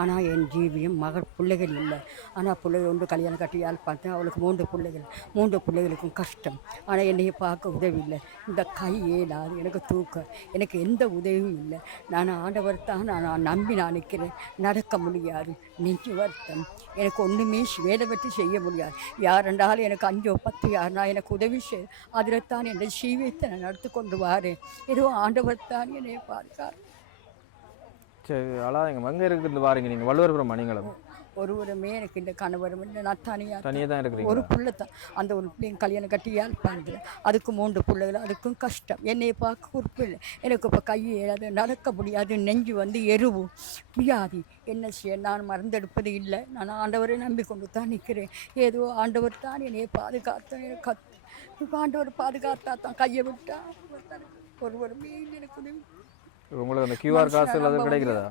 ஆனால் என் ஜீவியம் மகள் பிள்ளைகள் இல்லை. ஆனால் பிள்ளைகள் ஒன்று கல்யாணம் கட்டியால் பார்த்தா அவளுக்கு 3 பிள்ளைகள். 3 பிள்ளைகளுக்கும் கஷ்டம். ஆனால் என்னையை பார்க்க உதவி இல்லை. இந்த கை ஏலாது, எனக்கு தூக்க, எனக்கு எந்த உதவியும் இல்லை. நான் ஆண்டவர் தான் நான் நம்பி நான் நிற்கிறேன். நடக்க முடியாது, நெஞ்சு வருத்தம். எனக்கு ஒன்றுமே வேலை பற்றி செய்ய முடியாது. யாரென்றாலும் எனக்கு 5 10 யாருனா எனக்கு உதவி செய். அதில் தான் என் ஜீவியத்தை நான் நடத்து கொண்டு வாரேன். ஏதோ ஆண்டவர் தான் என்னை பார்த்தார். சரி அழாதீங்க எங்கே இருக்குது பாருங்க நீங்கள் வள்ளுவர்புரமா நீங்களும் ஒருவருமே எனக்கு இந்த கணவரும் இல்லை நான் தனியாக தான் இருக்கிறீங்க ஒரு பிள்ளை தான் அந்த ஒரு பிள்ளைங்க கல்யாணம் கட்டி யாழ்ப்பாணத்தில் அதுக்கு 3 பிள்ளைகள் அதுக்கும் கஷ்டம் என்னையை பார்க்க ஒரு பிள்ளை எனக்கு இப்போ கை ஏறாது நடக்க முடியாது நெஞ்சு வந்து எருவும் வியாதி என்ன செய்ய நான் மறந்தெடுப்பது இல்லை நான் ஆண்டவரை நம்பிக்கொண்டு தான் நிற்கிறேன் ஏதோ ஆண்டவர் தான் என்னையை பாதுகாத்தான் எனக்கு இப்போ ஆண்டவர் பாதுகாத்தா தான் கையை விட்டா ஒருவருமே இல்லை எனக்கு உதவி உங்களுக்கு அந்த கியூஆர் காசு அது கிடைக்கிறதா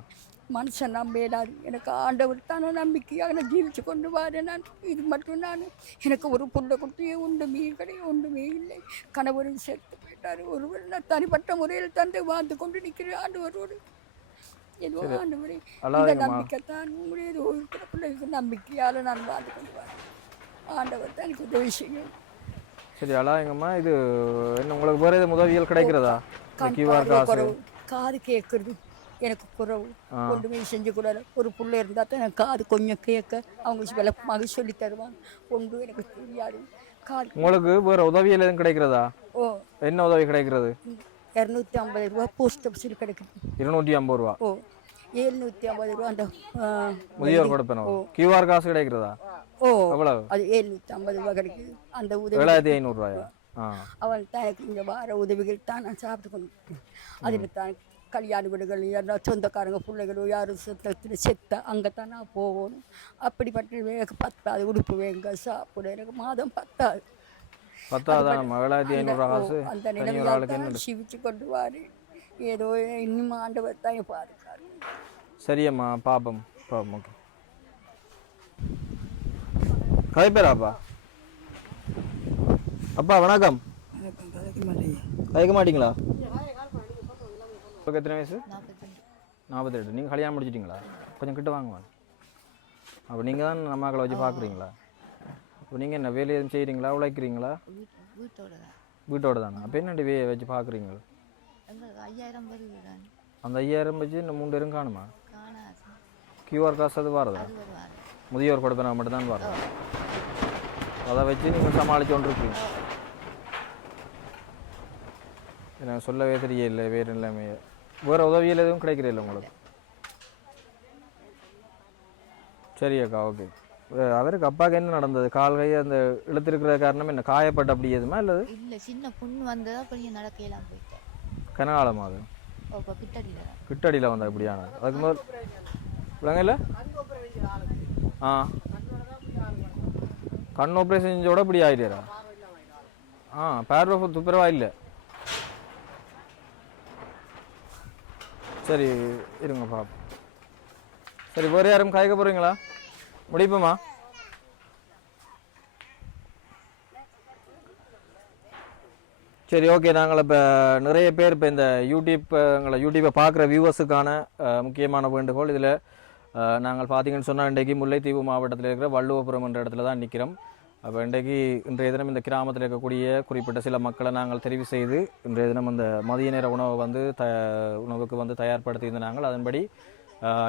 மனுஷன் நம்பேடாது எனக்கு ஆண்டவர் தானே நம்பிக்கையாக நான் ஜீவிச்சு கொண்டு வரேன் நான் இது மட்டும் நான் எனக்கு ஒரு புள்ள குட்டியே ஒன்றுமே கிடையாது ஒன்றுமே இல்லை கணவரும் சேர்த்து போயிட்டார் ஒருவர் நான் தனிப்பட்ட முறையில் தந்து வாழ்ந்து கொண்டு நிற்கிறேன் ஆண்டவரோடு ஏதோ ஆண்டவரே இந்த நம்பிக்கை தான் உங்களுடைய ஒருத்தர பிள்ளைக்கு நம்பிக்கையால் நான் வாழ்ந்து கொண்டு வரேன் ஆண்டவர் தான் எனக்கு உதவி செய்யும் சரி அழாங்கம்மா இது என்ன உங்களுக்கு வேறு எதுவும் உதவிகள் கிடைக்கிறதா கியூஆர் காசு காது கேட்குறது எனக்கு குறவு ஒன்றுமே செஞ்சு கூட ஒரு பிள்ளை இருந்தால் தான் எனக்கு காது கொஞ்சம் கேட்க அவங்க விளக்கமாக சொல்லி தருவாங்க ஒன்றும் எனக்கு தெரியாது காது உங்களுக்கு வேறு உதவியில் எதுவும் கிடைக்கிறதா ஓ என்ன உதவி கிடைக்கிறது 250 ரூபா போஸ்ட் ஆஃபீஸில் கிடைக்குது 250 ரூபா ஓ 750 ரூபா அந்த முதியோர் கொடுப்பேன் கியூஆர் காசு கிடைக்கிறதா ஓ எவ்வளவு அது 750 ரூபா கிடைக்குது அந்த உதவி 7500 ரூபாயா அவன் தான் எனக்கு இந்த வார உதவிகள் தான் நான் சாப்பிட்டு கொண்டு அதில் தான் கல்யாண வீடுகள் யாரா சொந்தக்காரங்க பிள்ளைகளோ யாரும் சொந்தத்தில் செத்த அங்கே தான் நான் போகணும் அப்படிப்பட்ட எனக்கு பத்தாது உடுப்பு வேங்க சாப்பிட எனக்கு மாதம் பத்தாது அந்த நிலைமையாக சிவிச்சு கொண்டு வாரு ஏதோ இன்னும் ஆண்டவர் தான் பாதுகாரு சரியம்மா பாப்பம் பாப்பம் ஓகே கதைப்பேராப்பா அப்பா வணக்கம் கதைக்க மாட்டீங்களா எத்தனை வயசு 48 நீங்கள் கல்யாணம் முடிச்சிட்டிங்களா கொஞ்சம் கிட்ட வாங்குவாங்க அப்போ நீங்கள் தான் நம்ம மக்களை வச்சு பார்க்குறீங்களா அப்போ நீங்கள் என்ன வேலை எதுவும் செய்கிறீங்களா உழைக்கிறீங்களா வீட்டோட தானே அப்போ என்ன வச்சு பார்க்குறீங்க அந்த 5000 வச்சு இந்த 3 பேரும் காணுமா கியூஆர் காசு அது வரதா முதியோர் கொடுப்பேன் மட்டும்தான் வரும் அதை வச்சு நீங்கள் சமாளித்து கொண்டிருக்கீங்க எனக்கு சொல்லவே தெரியல வேறு எல்லாமே வேறு உதவியில் எதுவும் கிடைக்கிறதில்ல உங்களுக்கு சரியாக்கா ஓகே அவருக்கு அப்பாவுக்கு என்ன நடந்தது கால் கை அந்த இழுத்துருக்கிற காரணம் என்ன காயப்பட்ட அப்படி எதுமா இல்லை இல்லை சின்ன புண்ணு வந்ததா கொஞ்சம் நடக்கலாம் போயிட்டேன் கனகாலமா அது கிட்டடியில் வந்தா இப்படியான அதுக்கு முதல் விளங்கல கண் ஆப்ரேஷன் செஞ்சோட இப்படி ஆயிடுறா பேர் துப்புரவா இல்லை சரி இருங்க பாப்போம் சரி வேறு யாரும் காய்க்க போகிறீங்களா முடிப்போமா சரி ஓகே நாங்கள் இப்போ நிறைய பேர் இப்போ இந்த யூடியூப்பை பார்க்குற வியூவர்ஸுக்கான முக்கியமான வேண்டுகோள் இதில் நாங்கள் பார்த்தீங்கன்னு சொன்னால் இன்றைக்கு முல்லைத்தீவு மாவட்டத்தில் இருக்கிற வள்ளுவபுரம் என்ற இடத்துல தான் நிற்கிறோம் அப்போ இன்றைய தினம் இந்த கிராமத்தில் இருக்கக்கூடிய குறிப்பிட்ட சில மக்களை நாங்கள் தெரிவு செய்து இன்றைய தினம் அந்த மதிய நேர உணவை வந்து உணவுக்கு வந்து தயார்படுத்தியிருந்த நாங்கள் அதன்படி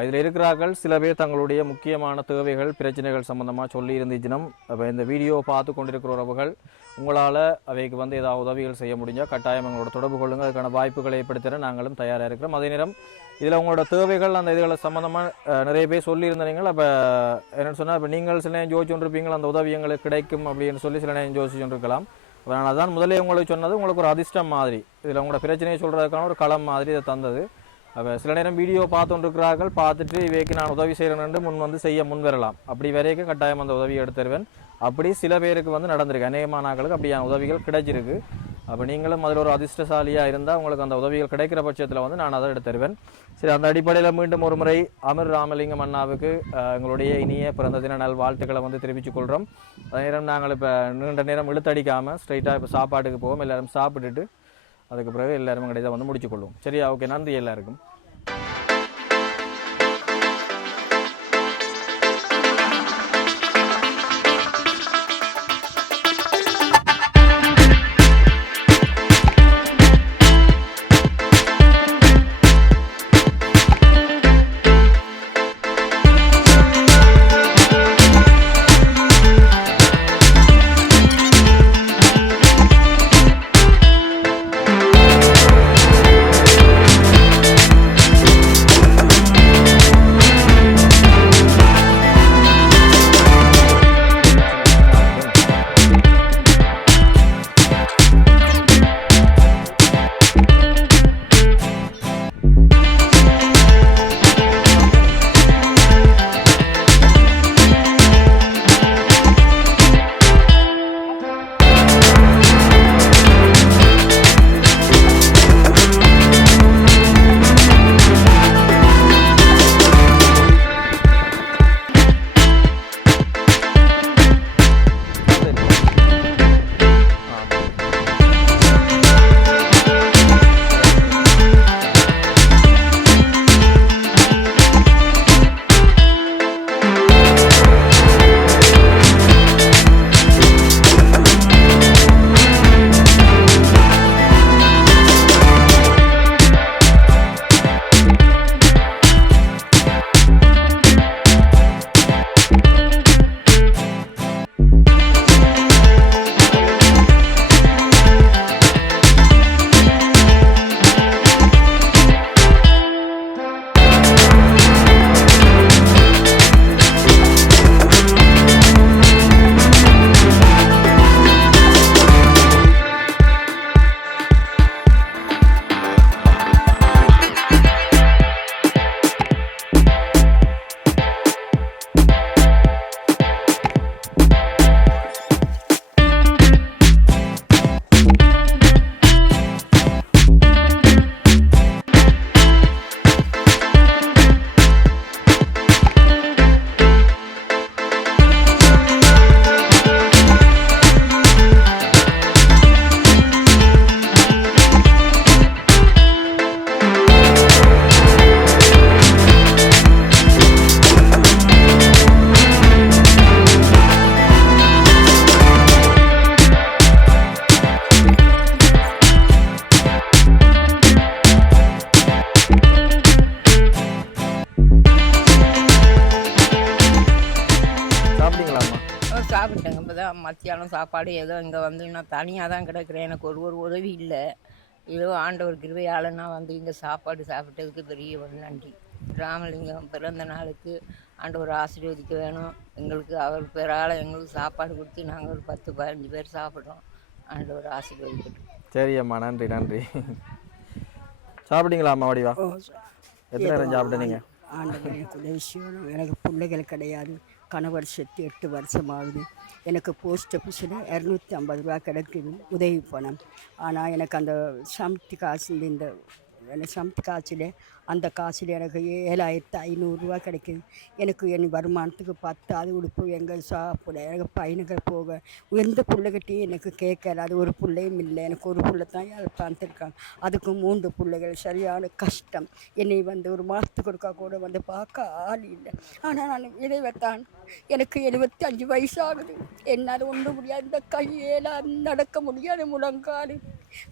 இதில் இருக்கிறார்கள் சில பேர் தங்களுடைய முக்கியமான தேவைகள் பிரச்சனைகள் சம்பந்தமாக சொல்லி இருந்துச்சுனம் அப்போ இந்த வீடியோவை பார்த்து கொண்டிருக்கிற உறவுகள் உங்களால் அவைக்கு வந்து ஏதாவது உதவிகள் செய்ய முடிஞ்சால் கட்டாயம் எங்களோட தொடர்பு கொள்ளுங்கள் அதுக்கான வாய்ப்புகளை ஏற்படுத்திட நாங்களும் தயாராக இருக்கிறோம் அதே நேரம் இதில் உங்களோட தேவைகள் அந்த இதுகளை சம்மந்தமாக நிறைய பேர் சொல்லியிருந்தீங்கள் அப்போ என்னென்னு சொன்னால் இப்போ நீங்கள் சில நேரம் யோசிச்சுருப்பீங்கள் அந்த உதவி எங்களுக்கு கிடைக்கும் அப்படின்னு சொல்லி சில நேரம் யோசிச்சுருக்கலாம் அப்போ நான் அதான் முதலே உங்களுக்கு சொன்னது உங்களுக்கு ஒரு அதிர்ஷ்டம் மாதிரி இதில் உங்களோட பிரச்சனையை சொல்கிறதுக்கான ஒரு களம் மாதிரி இதை தந்தது அப்போ சில நேரம் வீடியோ பார்த்துருக்கிறார்கள் பார்த்துட்டு இவைக்கு நான் உதவி செய்கிறேன்னு முன் வந்து செய்ய முன் வரலாம் அப்படி வரைக்கும் கட்டாயம் அந்த உதவி எடுத்துருவேன் அப்படி சில பேருக்கு வந்து நடந்திருக்கு அநேகமானாக்களுக்கு அப்படியான உதவிகள் கிடைச்சிருக்கு அப்போ நீங்களும் அதில் ஒரு அதிர்ஷ்டசாலியாக இருந்தால் உங்களுக்கு அந்த உதவிகள் கிடைக்கிற பட்சத்தில் வந்து நான் அதை எடுத்துருவேன் சரி அந்த அடிப்படையில் மீண்டும் ஒரு முறை அமர் ராமலிங்கம் அண்ணாவுக்கு எங்களுடைய இனிய பிறந்த தின நல் வாழ்த்துக்களை வந்து தெரிவித்துக் கொள்கிறோம் அதே நேரம் நாங்கள் இப்போ நீண்ட நேரம் இழுத்தடிக்காமல் ஸ்ட்ரைட்டாக இப்போ சாப்பாட்டுக்கு போவோம் எல்லோரும் சாப்பிட்டுட்டு அதுக்கு பிறகு எல்லாரும் கிடையாது வந்து முடிச்சுக்கொள்வோம் சரியா ஓகே நன்றி எல்லாருக்கும் சாப்பிட்டேங்க. இப்போ தான் மத்தியானம் சாப்பாடு ஏதோ இங்கே வந்து நான் தனியாக தான் கிடக்கிறேன். எனக்கு ஒரு உதவி இல்லை. ஏதோ ஆண்டவர் கிருபையால் நான் வந்து இங்கே சாப்பாடு சாப்பிட்டதுக்கு பெரிய ஒரு நன்றி. ராமலிங்கம் பிறந்த நாளுக்கு ஆண்டவர் ஆசீர்வதிக்க வேணும். எங்களுக்கு அவர் பேரால் எங்களுக்கு சாப்பாடு கொடுத்து நாங்கள் ஒரு 10-15 பேர் சாப்பிட்றோம். ஆண்டவர் ஆசீர்வதிக்கட்டும். சரி அம்மா, நன்றி நன்றி. சாப்பிட்டீங்களா அம்மா? வடிவா எத்தனை நேரம் சாப்பிட்டீங்க? ஆண்டவர் எனக்கு உதவி செய்யணும். எனக்கு பிள்ளைகள் கிடையாது. கணவர் செத்து 8 வருஷம் ஆகுது. எனக்கு போஸ்ட் ஆஃபீஸில் 250 ரூபா கிடைக்குது உதவி பணம். ஆனால் எனக்கு அந்த சமத்து காசு இந்த சமத்து காசில் அந்த காசில் எனக்கு 7500 ரூபா கிடைக்குது. எனக்கு என் வருமானத்துக்கு 10 உடுப்பு எங்கே சாப்பிட எனக்கு பையனுக்கு போக எந்த பிள்ளைகிட்டையும் எனக்கு கேட்கல. அது ஒரு பிள்ளையும் இல்லை. எனக்கு ஒரு பிள்ளை தான் பார்த்துருக்காங்க. அதுக்கு 3 பிள்ளைகள். சரியான கஷ்டம். என்னை வந்து ஒரு மாதத்துக்கு ஒருக்கா கூட வந்து பார்க்க ஆள் இல்லை. ஆனால் நான் இதை வைத்தான். எனக்கு 75 வயசு ஆகுது. என்னால் ஒன்றும் முடியாது. இந்த கையெல்லாம் நடக்க முடியாது. முழங்கால்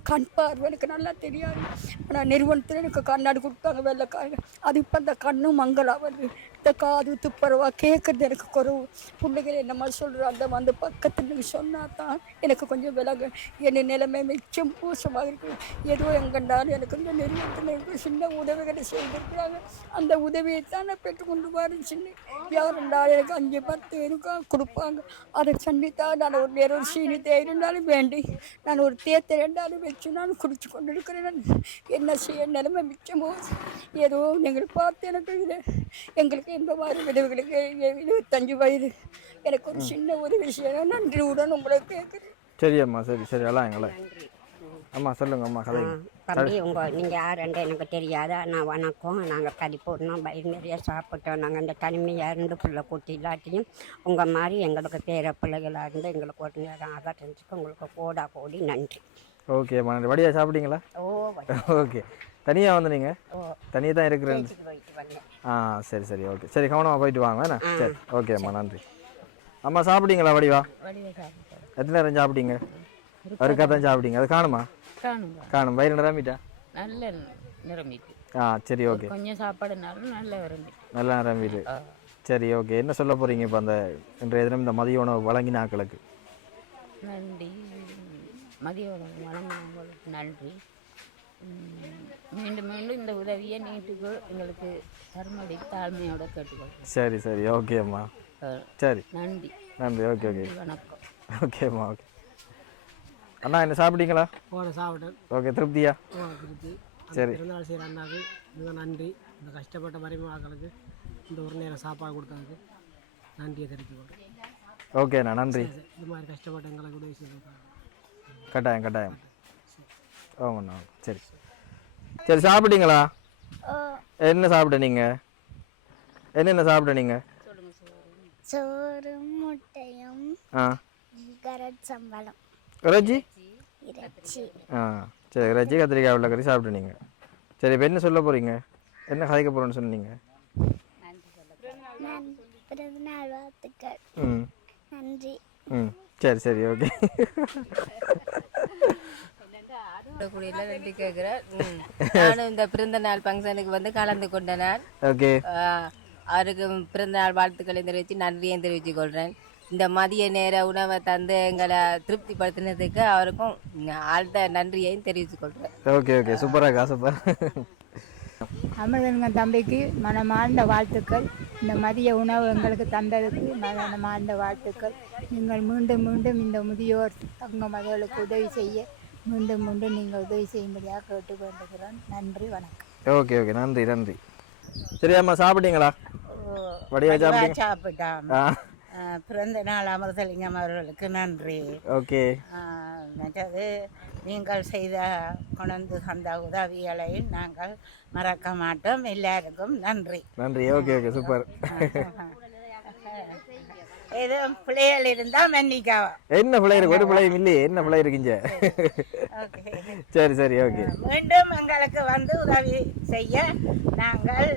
கண் பார்வை எனக்கு நல்லா தெரியாது. ஆனால் நிறுவனத்தில் எனக்கு கண்ணாடி கொடுத்தாங்க வெள்ளைக்காரங்க. அது இப்போ அந்த கண்ணும் மங்களாக வருது. இந்த காது துப்புரவா கேட்குறது எனக்கு குறவு. பிள்ளைகள் என்னம்மா சொல்கிறாங்க வந்து பக்கத்தில் சொன்னால் தான் எனக்கு கொஞ்சம் விலகு. என் நிலைமை மிச்சம் மோசமாக இருக்குது. ஏதோ எங்கண்டாலும் எனக்கு இந்த நிறுவனத்தில் எனக்கு சின்ன உதவிகளை செய்திருக்கிறாங்க. அந்த உதவியை தான் நான் பெற்றுக்கொண்டு வரேன். சின்ன யாருண்டாலும் எனக்கு 5-10 இருக்கா கொடுப்பாங்க. அதை சந்தித்தான் நான் ஒரு நேரம் சீனி தேயினாலும் வேண்டி நான் ஒரு தேத்தை 2 வச்சு நான் குடிச்சு கொண்டு இருக்கிறேன். என்ன செய்ய நிலைமை மிச்சமோ ஏதோ நீங்கள் பார்த்து எனக்கு இது எங்களுக்கு இந்த மாதிரி விதவைகளுக்கு 75 வயது எனக்கு ஒரு சின்ன உதவி செய்யணும். நன்றியுடன் உங்களை கேட்குறேன். சரி அம்மா, சரி சரி. எல்லாம் எங்களை அம்மா சொல்லுங்க அம்மா கதை. தம்பி நீங்கள் யாருன்னு எனக்கு தெரியாதா? நான் வணக்கம். நாங்கள் பரிபூர்ணம் வயிறு நிறைய சாப்பிட்டோம். நாங்கள் இந்த தனிமையாக 2 பிள்ளை கூட்டி இல்லாட்டியும் உங்கள் மாதிரி எங்களுக்கு பேர பிள்ளைகளாக இருந்து எங்களுக்கு ஒரு நேரம் ஆகாட்டுறதுக்கு உங்களுக்கு கோடி நன்றி. ஓகே அம்மா, நன்றி. வடியா சாப்பிட்டீங்களா? ஓகே. தனியாக வந்து நீங்கள் தனியாக தான் இருக்கிறேன். சரி சரி. ஓகே சரி, கவனமாக போயிட்டு வாங்க. என்ன சரி. ஓகே அம்மா, நன்றி. அம்மா சாப்பிட்டீங்களா? வடிவா எத்தனை நேரம் சாப்பிட்டீங்க? ஒருக்கா தான் சாப்பிட்டீங்க. அது காணுமா? காணும். வயிறு நிரம்பிட்டா? நல்ல நிரம்பிட்டு. சரி. ஓகே. கொஞ்சம் சாப்பாடுனாலும் நல்லா நிரம்பிட்டு. சரி. ஓகே. என்ன சொல்ல போகிறீங்க இப்போ அந்த இன்றைய தினம் இந்த மதிய உணவு வழங்கின ஆக்களுக்கு? நன்றி. மதிய உணவு வழங்கினவங்களுக்கு நன்றி. மீண்டும் மீண்டும் இந்த உதவியை நீட்டுக்கு எங்களுக்கு தருமடி தாழ்மையோட கேட்டுக்கொள்கிறேன். சரி சரி. ஓகே அம்மா, சரி நன்றி நன்றி. ஓகே ஓகே வணக்கம். ஓகேம்மா. ஓகே அண்ணா, என்ன சாப்பிட்டீங்களா? சாப்பிட்டேன். ஓகே, திருப்தியா? திருப்தி. சரி. பிறந்தநாள் செய்கிற அண்ணாக்கு மிக நன்றி. இந்த கஷ்டப்பட்ட மருமகளுக்கு இந்த ஒரு நேரம் சாப்பாடு கொடுத்ததுக்கு நன்றியை தெரிவித்துக்கொள்கிறேன். ஓகேண்ணா, நன்றி. இது மாதிரி கஷ்டப்பட்ட எங்களுக்கு உதவி செய்திருக்காங்க. கட்டாயம் கட்டாயம். ஆமாண்ணா. சரி சரி. சாப்பிட்டீங்களா? என்ன சாப்பிட்ட நீங்கள்? என்னென்ன சாப்பிட்ட நீங்கள்? சோறு முட்டையும் கரச்சம்பளம் இறைச்சி. இறைச்சி. சரி. இறைச்சி கத்திரிக்காய் உருளைக்கறி சாப்பிட்டு நீங்கள். சரி, இப்போ என்ன சொல்ல போகிறீங்க? என்ன கதைக்க போகிறோன்னு சொன்னீங்க? பிறந்தநாள் வாழ்த்துக்கள். நன்றி. சரி சரி. ஓகே. நன்றி கேட்குறேன். நானும் இந்த பிறந்த நாள் ஃபங்க்ஷனுக்கு வந்து கலந்து கொண்டேன். ஓகே. அவருக்கு பிறந்த நாள் வாழ்த்துக்களை தெரிவித்து நன்றியும் தெரிவித்துக் கொள்கிறேன். இந்த மதிய நேர உணவை தந்து எங்களை திருப்திப்படுத்தினதுக்கு அவருக்கும் ஆழ்ந்த நன்றியையும் தெரிவித்துக் கொள்கிறேன். Okay okay. சூப்பராக்கா, சூப்பர். அமிர்தங்க தம்பிக்கு மனமார்ந்த வாழ்த்துக்கள். இந்த மதிய உணவு எங்களுக்கு தந்ததுக்கு மனமார்ந்த வாழ்த்துக்கள். நீங்கள் மீண்டும் மீண்டும் இந்த முதியோர் தங்க மகளுக்கு உதவி செய்ய மீண்டும் மீண்டும் நீங்கள் உதவி செய்யும்படியாக கேட்டு வேண்டுகிறோம். நன்றி, வணக்கம். Okay okay. நன்றி நன்றி. சரி அம்மா, சாப்பிட்டீங்களா? வடிவா சாப்பிட்டான். பிறந்த நாள் அமிர்தலிங்கம் அவர்களுக்கு நன்றி. ஓகே. மற்றது நீங்கள் செய்த கொண்டு தந்த உதவிகளை நாங்கள் மறக்க மாட்டோம். எல்லாருக்கும் நன்றி. நன்றி. Okay okay. சூப்பர். ஏதோ பிள்ளைகள் இருந்தா மன்னிக்காவா? என்ன பிள்ளை இருக்கு? ஒரு பிள்ளையும் இல்லையே. என்ன பிள்ளை இருக்குங்க? சரி சரி. ஓகே. மீண்டும் எங்களுக்கு வந்து உதவி செய்ய நாங்கள்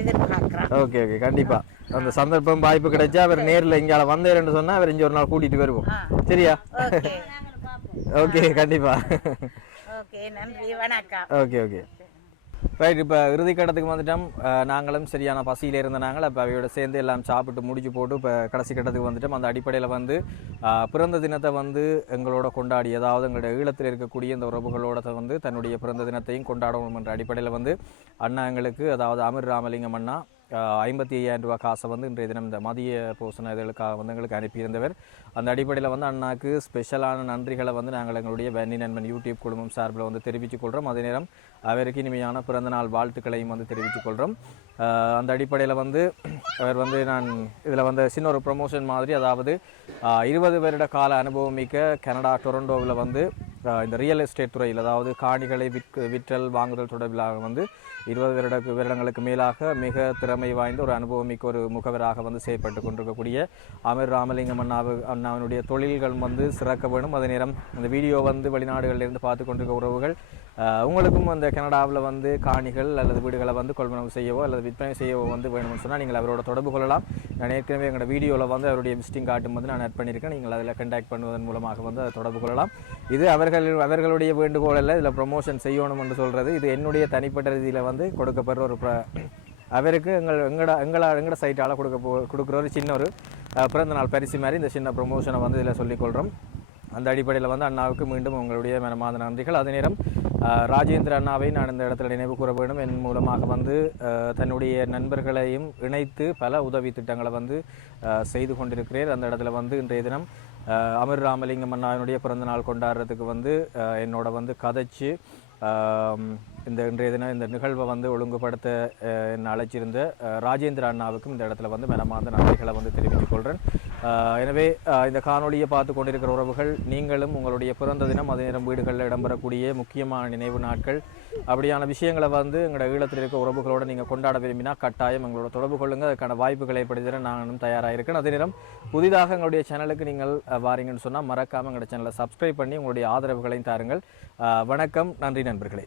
எதிர்பார்க்கிறோம். Okay okay. கண்டிப்பா அந்த சந்தர்ப்பம் வாய்ப்பு கிடைச்சா அவர் நேரில் இங்கால வந்தேன்னு சொன்னா அவர் இங்கே ஒரு நாள் கூட்டிட்டு வருவோம். சரியா? ஓகே கண்டிப்பா. ஓகே, நன்றி, வணக்கம். Okay okay. ரைட். இப்போ இறுதிக்கட்டத்துக்கு வந்துட்டோம். நாங்களும் சரியான பசியில் இருந்த நாங்கள் இப்போ அவையோட சேர்ந்து எல்லாம் சாப்பிட்டு முடிச்சு போட்டு இப்போ கடைசி கட்டத்துக்கு வந்துட்டோம். அந்த அடிப்படையில் வந்து பிறந்த தினத்தை வந்து எங்களோட கொண்டாடி, அதாவது எங்களுடைய ஈழத்தில் இருக்கக்கூடிய இந்த உறவுகளோட வந்து தன்னுடைய பிறந்த தினத்தையும் கொண்டாடணும் என்ற அடிப்படையில் வந்து அண்ணா எங்களுக்கு, அதாவது அமர் ராமலிங்கம் அண்ணா 55,000 ரூபா காசை வந்து இன்றைய தினம் இந்த மதிய போஷண இதழுக்காக வந்து எங்களுக்கு அனுப்பியிருந்தவர். அந்த அடிப்படையில் வந்து அண்ணாக்கு ஸ்பெஷலான நன்றிகளை வந்து நாங்கள் எங்களுடைய வன்னி நண்பன் யூடியூப் குடும்பம் சார்பில் வந்து தெரிவித்துக் கொள்கிறோம். அதே நேரம் அவருக்கு இனிமையான பிறந்தநாள் வாழ்த்துக்களையும் வந்து தெரிவித்துக் கொள்கிறோம். அந்த அடிப்படையில் வந்து அவர் வந்து நான் இதில் வந்து சின்ன ஒரு ப்ரொமோஷன் மாதிரி, அதாவது 20 வருட கால அனுபவம் மிக்க கனடா டொரண்டோவில் வந்து இந்த ரியல் எஸ்டேட் துறையில், அதாவது காணிகளை விற்றல் வாங்குதல் தொடர்பிலாக வந்து 20 வருடங்களுக்கு மேலாக மிக திறமை வாய்ந்த ஒரு அனுபவமிக்க ஒரு முகவராக வந்து செயல்பட்டு கொண்டிருக்கக்கூடிய அமர் ராமலிங்கம் அண்ணாவினுடைய தொழில்கள் வந்து சிறக்க வேணும். அதே நேரம் இந்த வீடியோ வந்து வெளிநாடுகளிலிருந்து பார்த்து கொண்டிருக்க உறவுகள், உங்களுக்கும் அந்த கனடாவில் வந்து காணிகள் அல்லது வீடுகளை வந்து கொள்வனவு செய்யவோ அல்லது விற்பனை செய்யவோ வந்து வேணும்னு சொன்னால் நீங்கள் அவரோட தொடர்பு கொள்ளலாம். நான் ஏற்கனவே எங்களோட வீடியோவில் வந்து அவருடைய விசிட்டிங் கார்டும் வந்து நான் ஆட் பண்ணியிருக்கேன். நீங்கள் அதில் கண்டாக்ட் பண்ணுவதன் மூலமாக வந்து அதை தொடர்பு கொள்ளலாம். இது அவர்களுடைய வேண்டுகோள் அல்ல, இதில் ப்ரொமோஷன் செய்யணும் என்று சொல்கிறது. இது என்னுடைய தனிப்பட்ட ரீதியில் வந்து கொடுக்கப்படுற ஒரு அவருக்கு எங்களோட சைட்டால் கொடுக்குற ஒரு சின்ன ஒரு பிறந்தநாள் பரிசு மாதிரி இந்த சின்ன ப்ரொமோஷனை வந்து இதில் சொல்லிக்கொள்கிறோம். அந்த அடிப்படையில் வந்து அண்ணாவுக்கு மீண்டும் உங்களுடைய மனமார்ந்த நன்றிகள். அதே நேரம் ராஜேந்திர அண்ணாவை நான் இந்த இடத்துல நினைவு கூற வேண்டும். என் மூலமாக வந்து தன்னுடைய நண்பர்களையும் இணைத்து பல உதவி திட்டங்களை வந்து செய்து கொண்டிருக்கிறேன். அந்த இடத்துல வந்து இன்றைய தினம் அமர் ராமலிங்கம் அண்ணாவினுடைய பிறந்தநாள் கொண்டாடுறதுக்கு வந்து என்னோட வந்து கதைச்சு இன்றைய தினம் இந்த நிகழ்வை வந்து ஒழுங்குபடுத்த என்னை அழைச்சிருந்த ராஜேந்திர அண்ணாவுக்கும் இந்த இடத்துல வந்து மனமார்ந்த நன்றிகளை வந்து தெரிவித்துக் கொள்கிறேன். எனவே இந்த காணொலியை பார்த்து கொண்டிருக்கிற உறவுகள், நீங்களும் உங்களுடைய பிறந்த தினம், அதே நேரம் வீடுகளில் இடம்பெறக்கூடிய முக்கியமான நினைவு நாட்கள், அப்படியான விஷயங்களை வந்து எங்களோட ஈழத்தில் இருக்க உறவுகளோடு நீங்கள் கொண்டாட விரும்பினா கட்டாயம் எங்களோட தொடர்பு கொள்ளுங்கள். அதுக்கான வாய்ப்புகளை ஏற்படுத்த நானும் தயாராக இருக்கேன். அதே நேரம் புதிதாக எங்களுடைய சேனலுக்கு நீங்கள் வாரீங்கன்னு சொன்னால் மறக்காமல் எங்களோட சேனலை சப்ஸ்கிரைப் பண்ணி உங்களுடைய ஆதரவுகளையும் தாருங்கள். வணக்கம், நன்றி நண்பர்களே.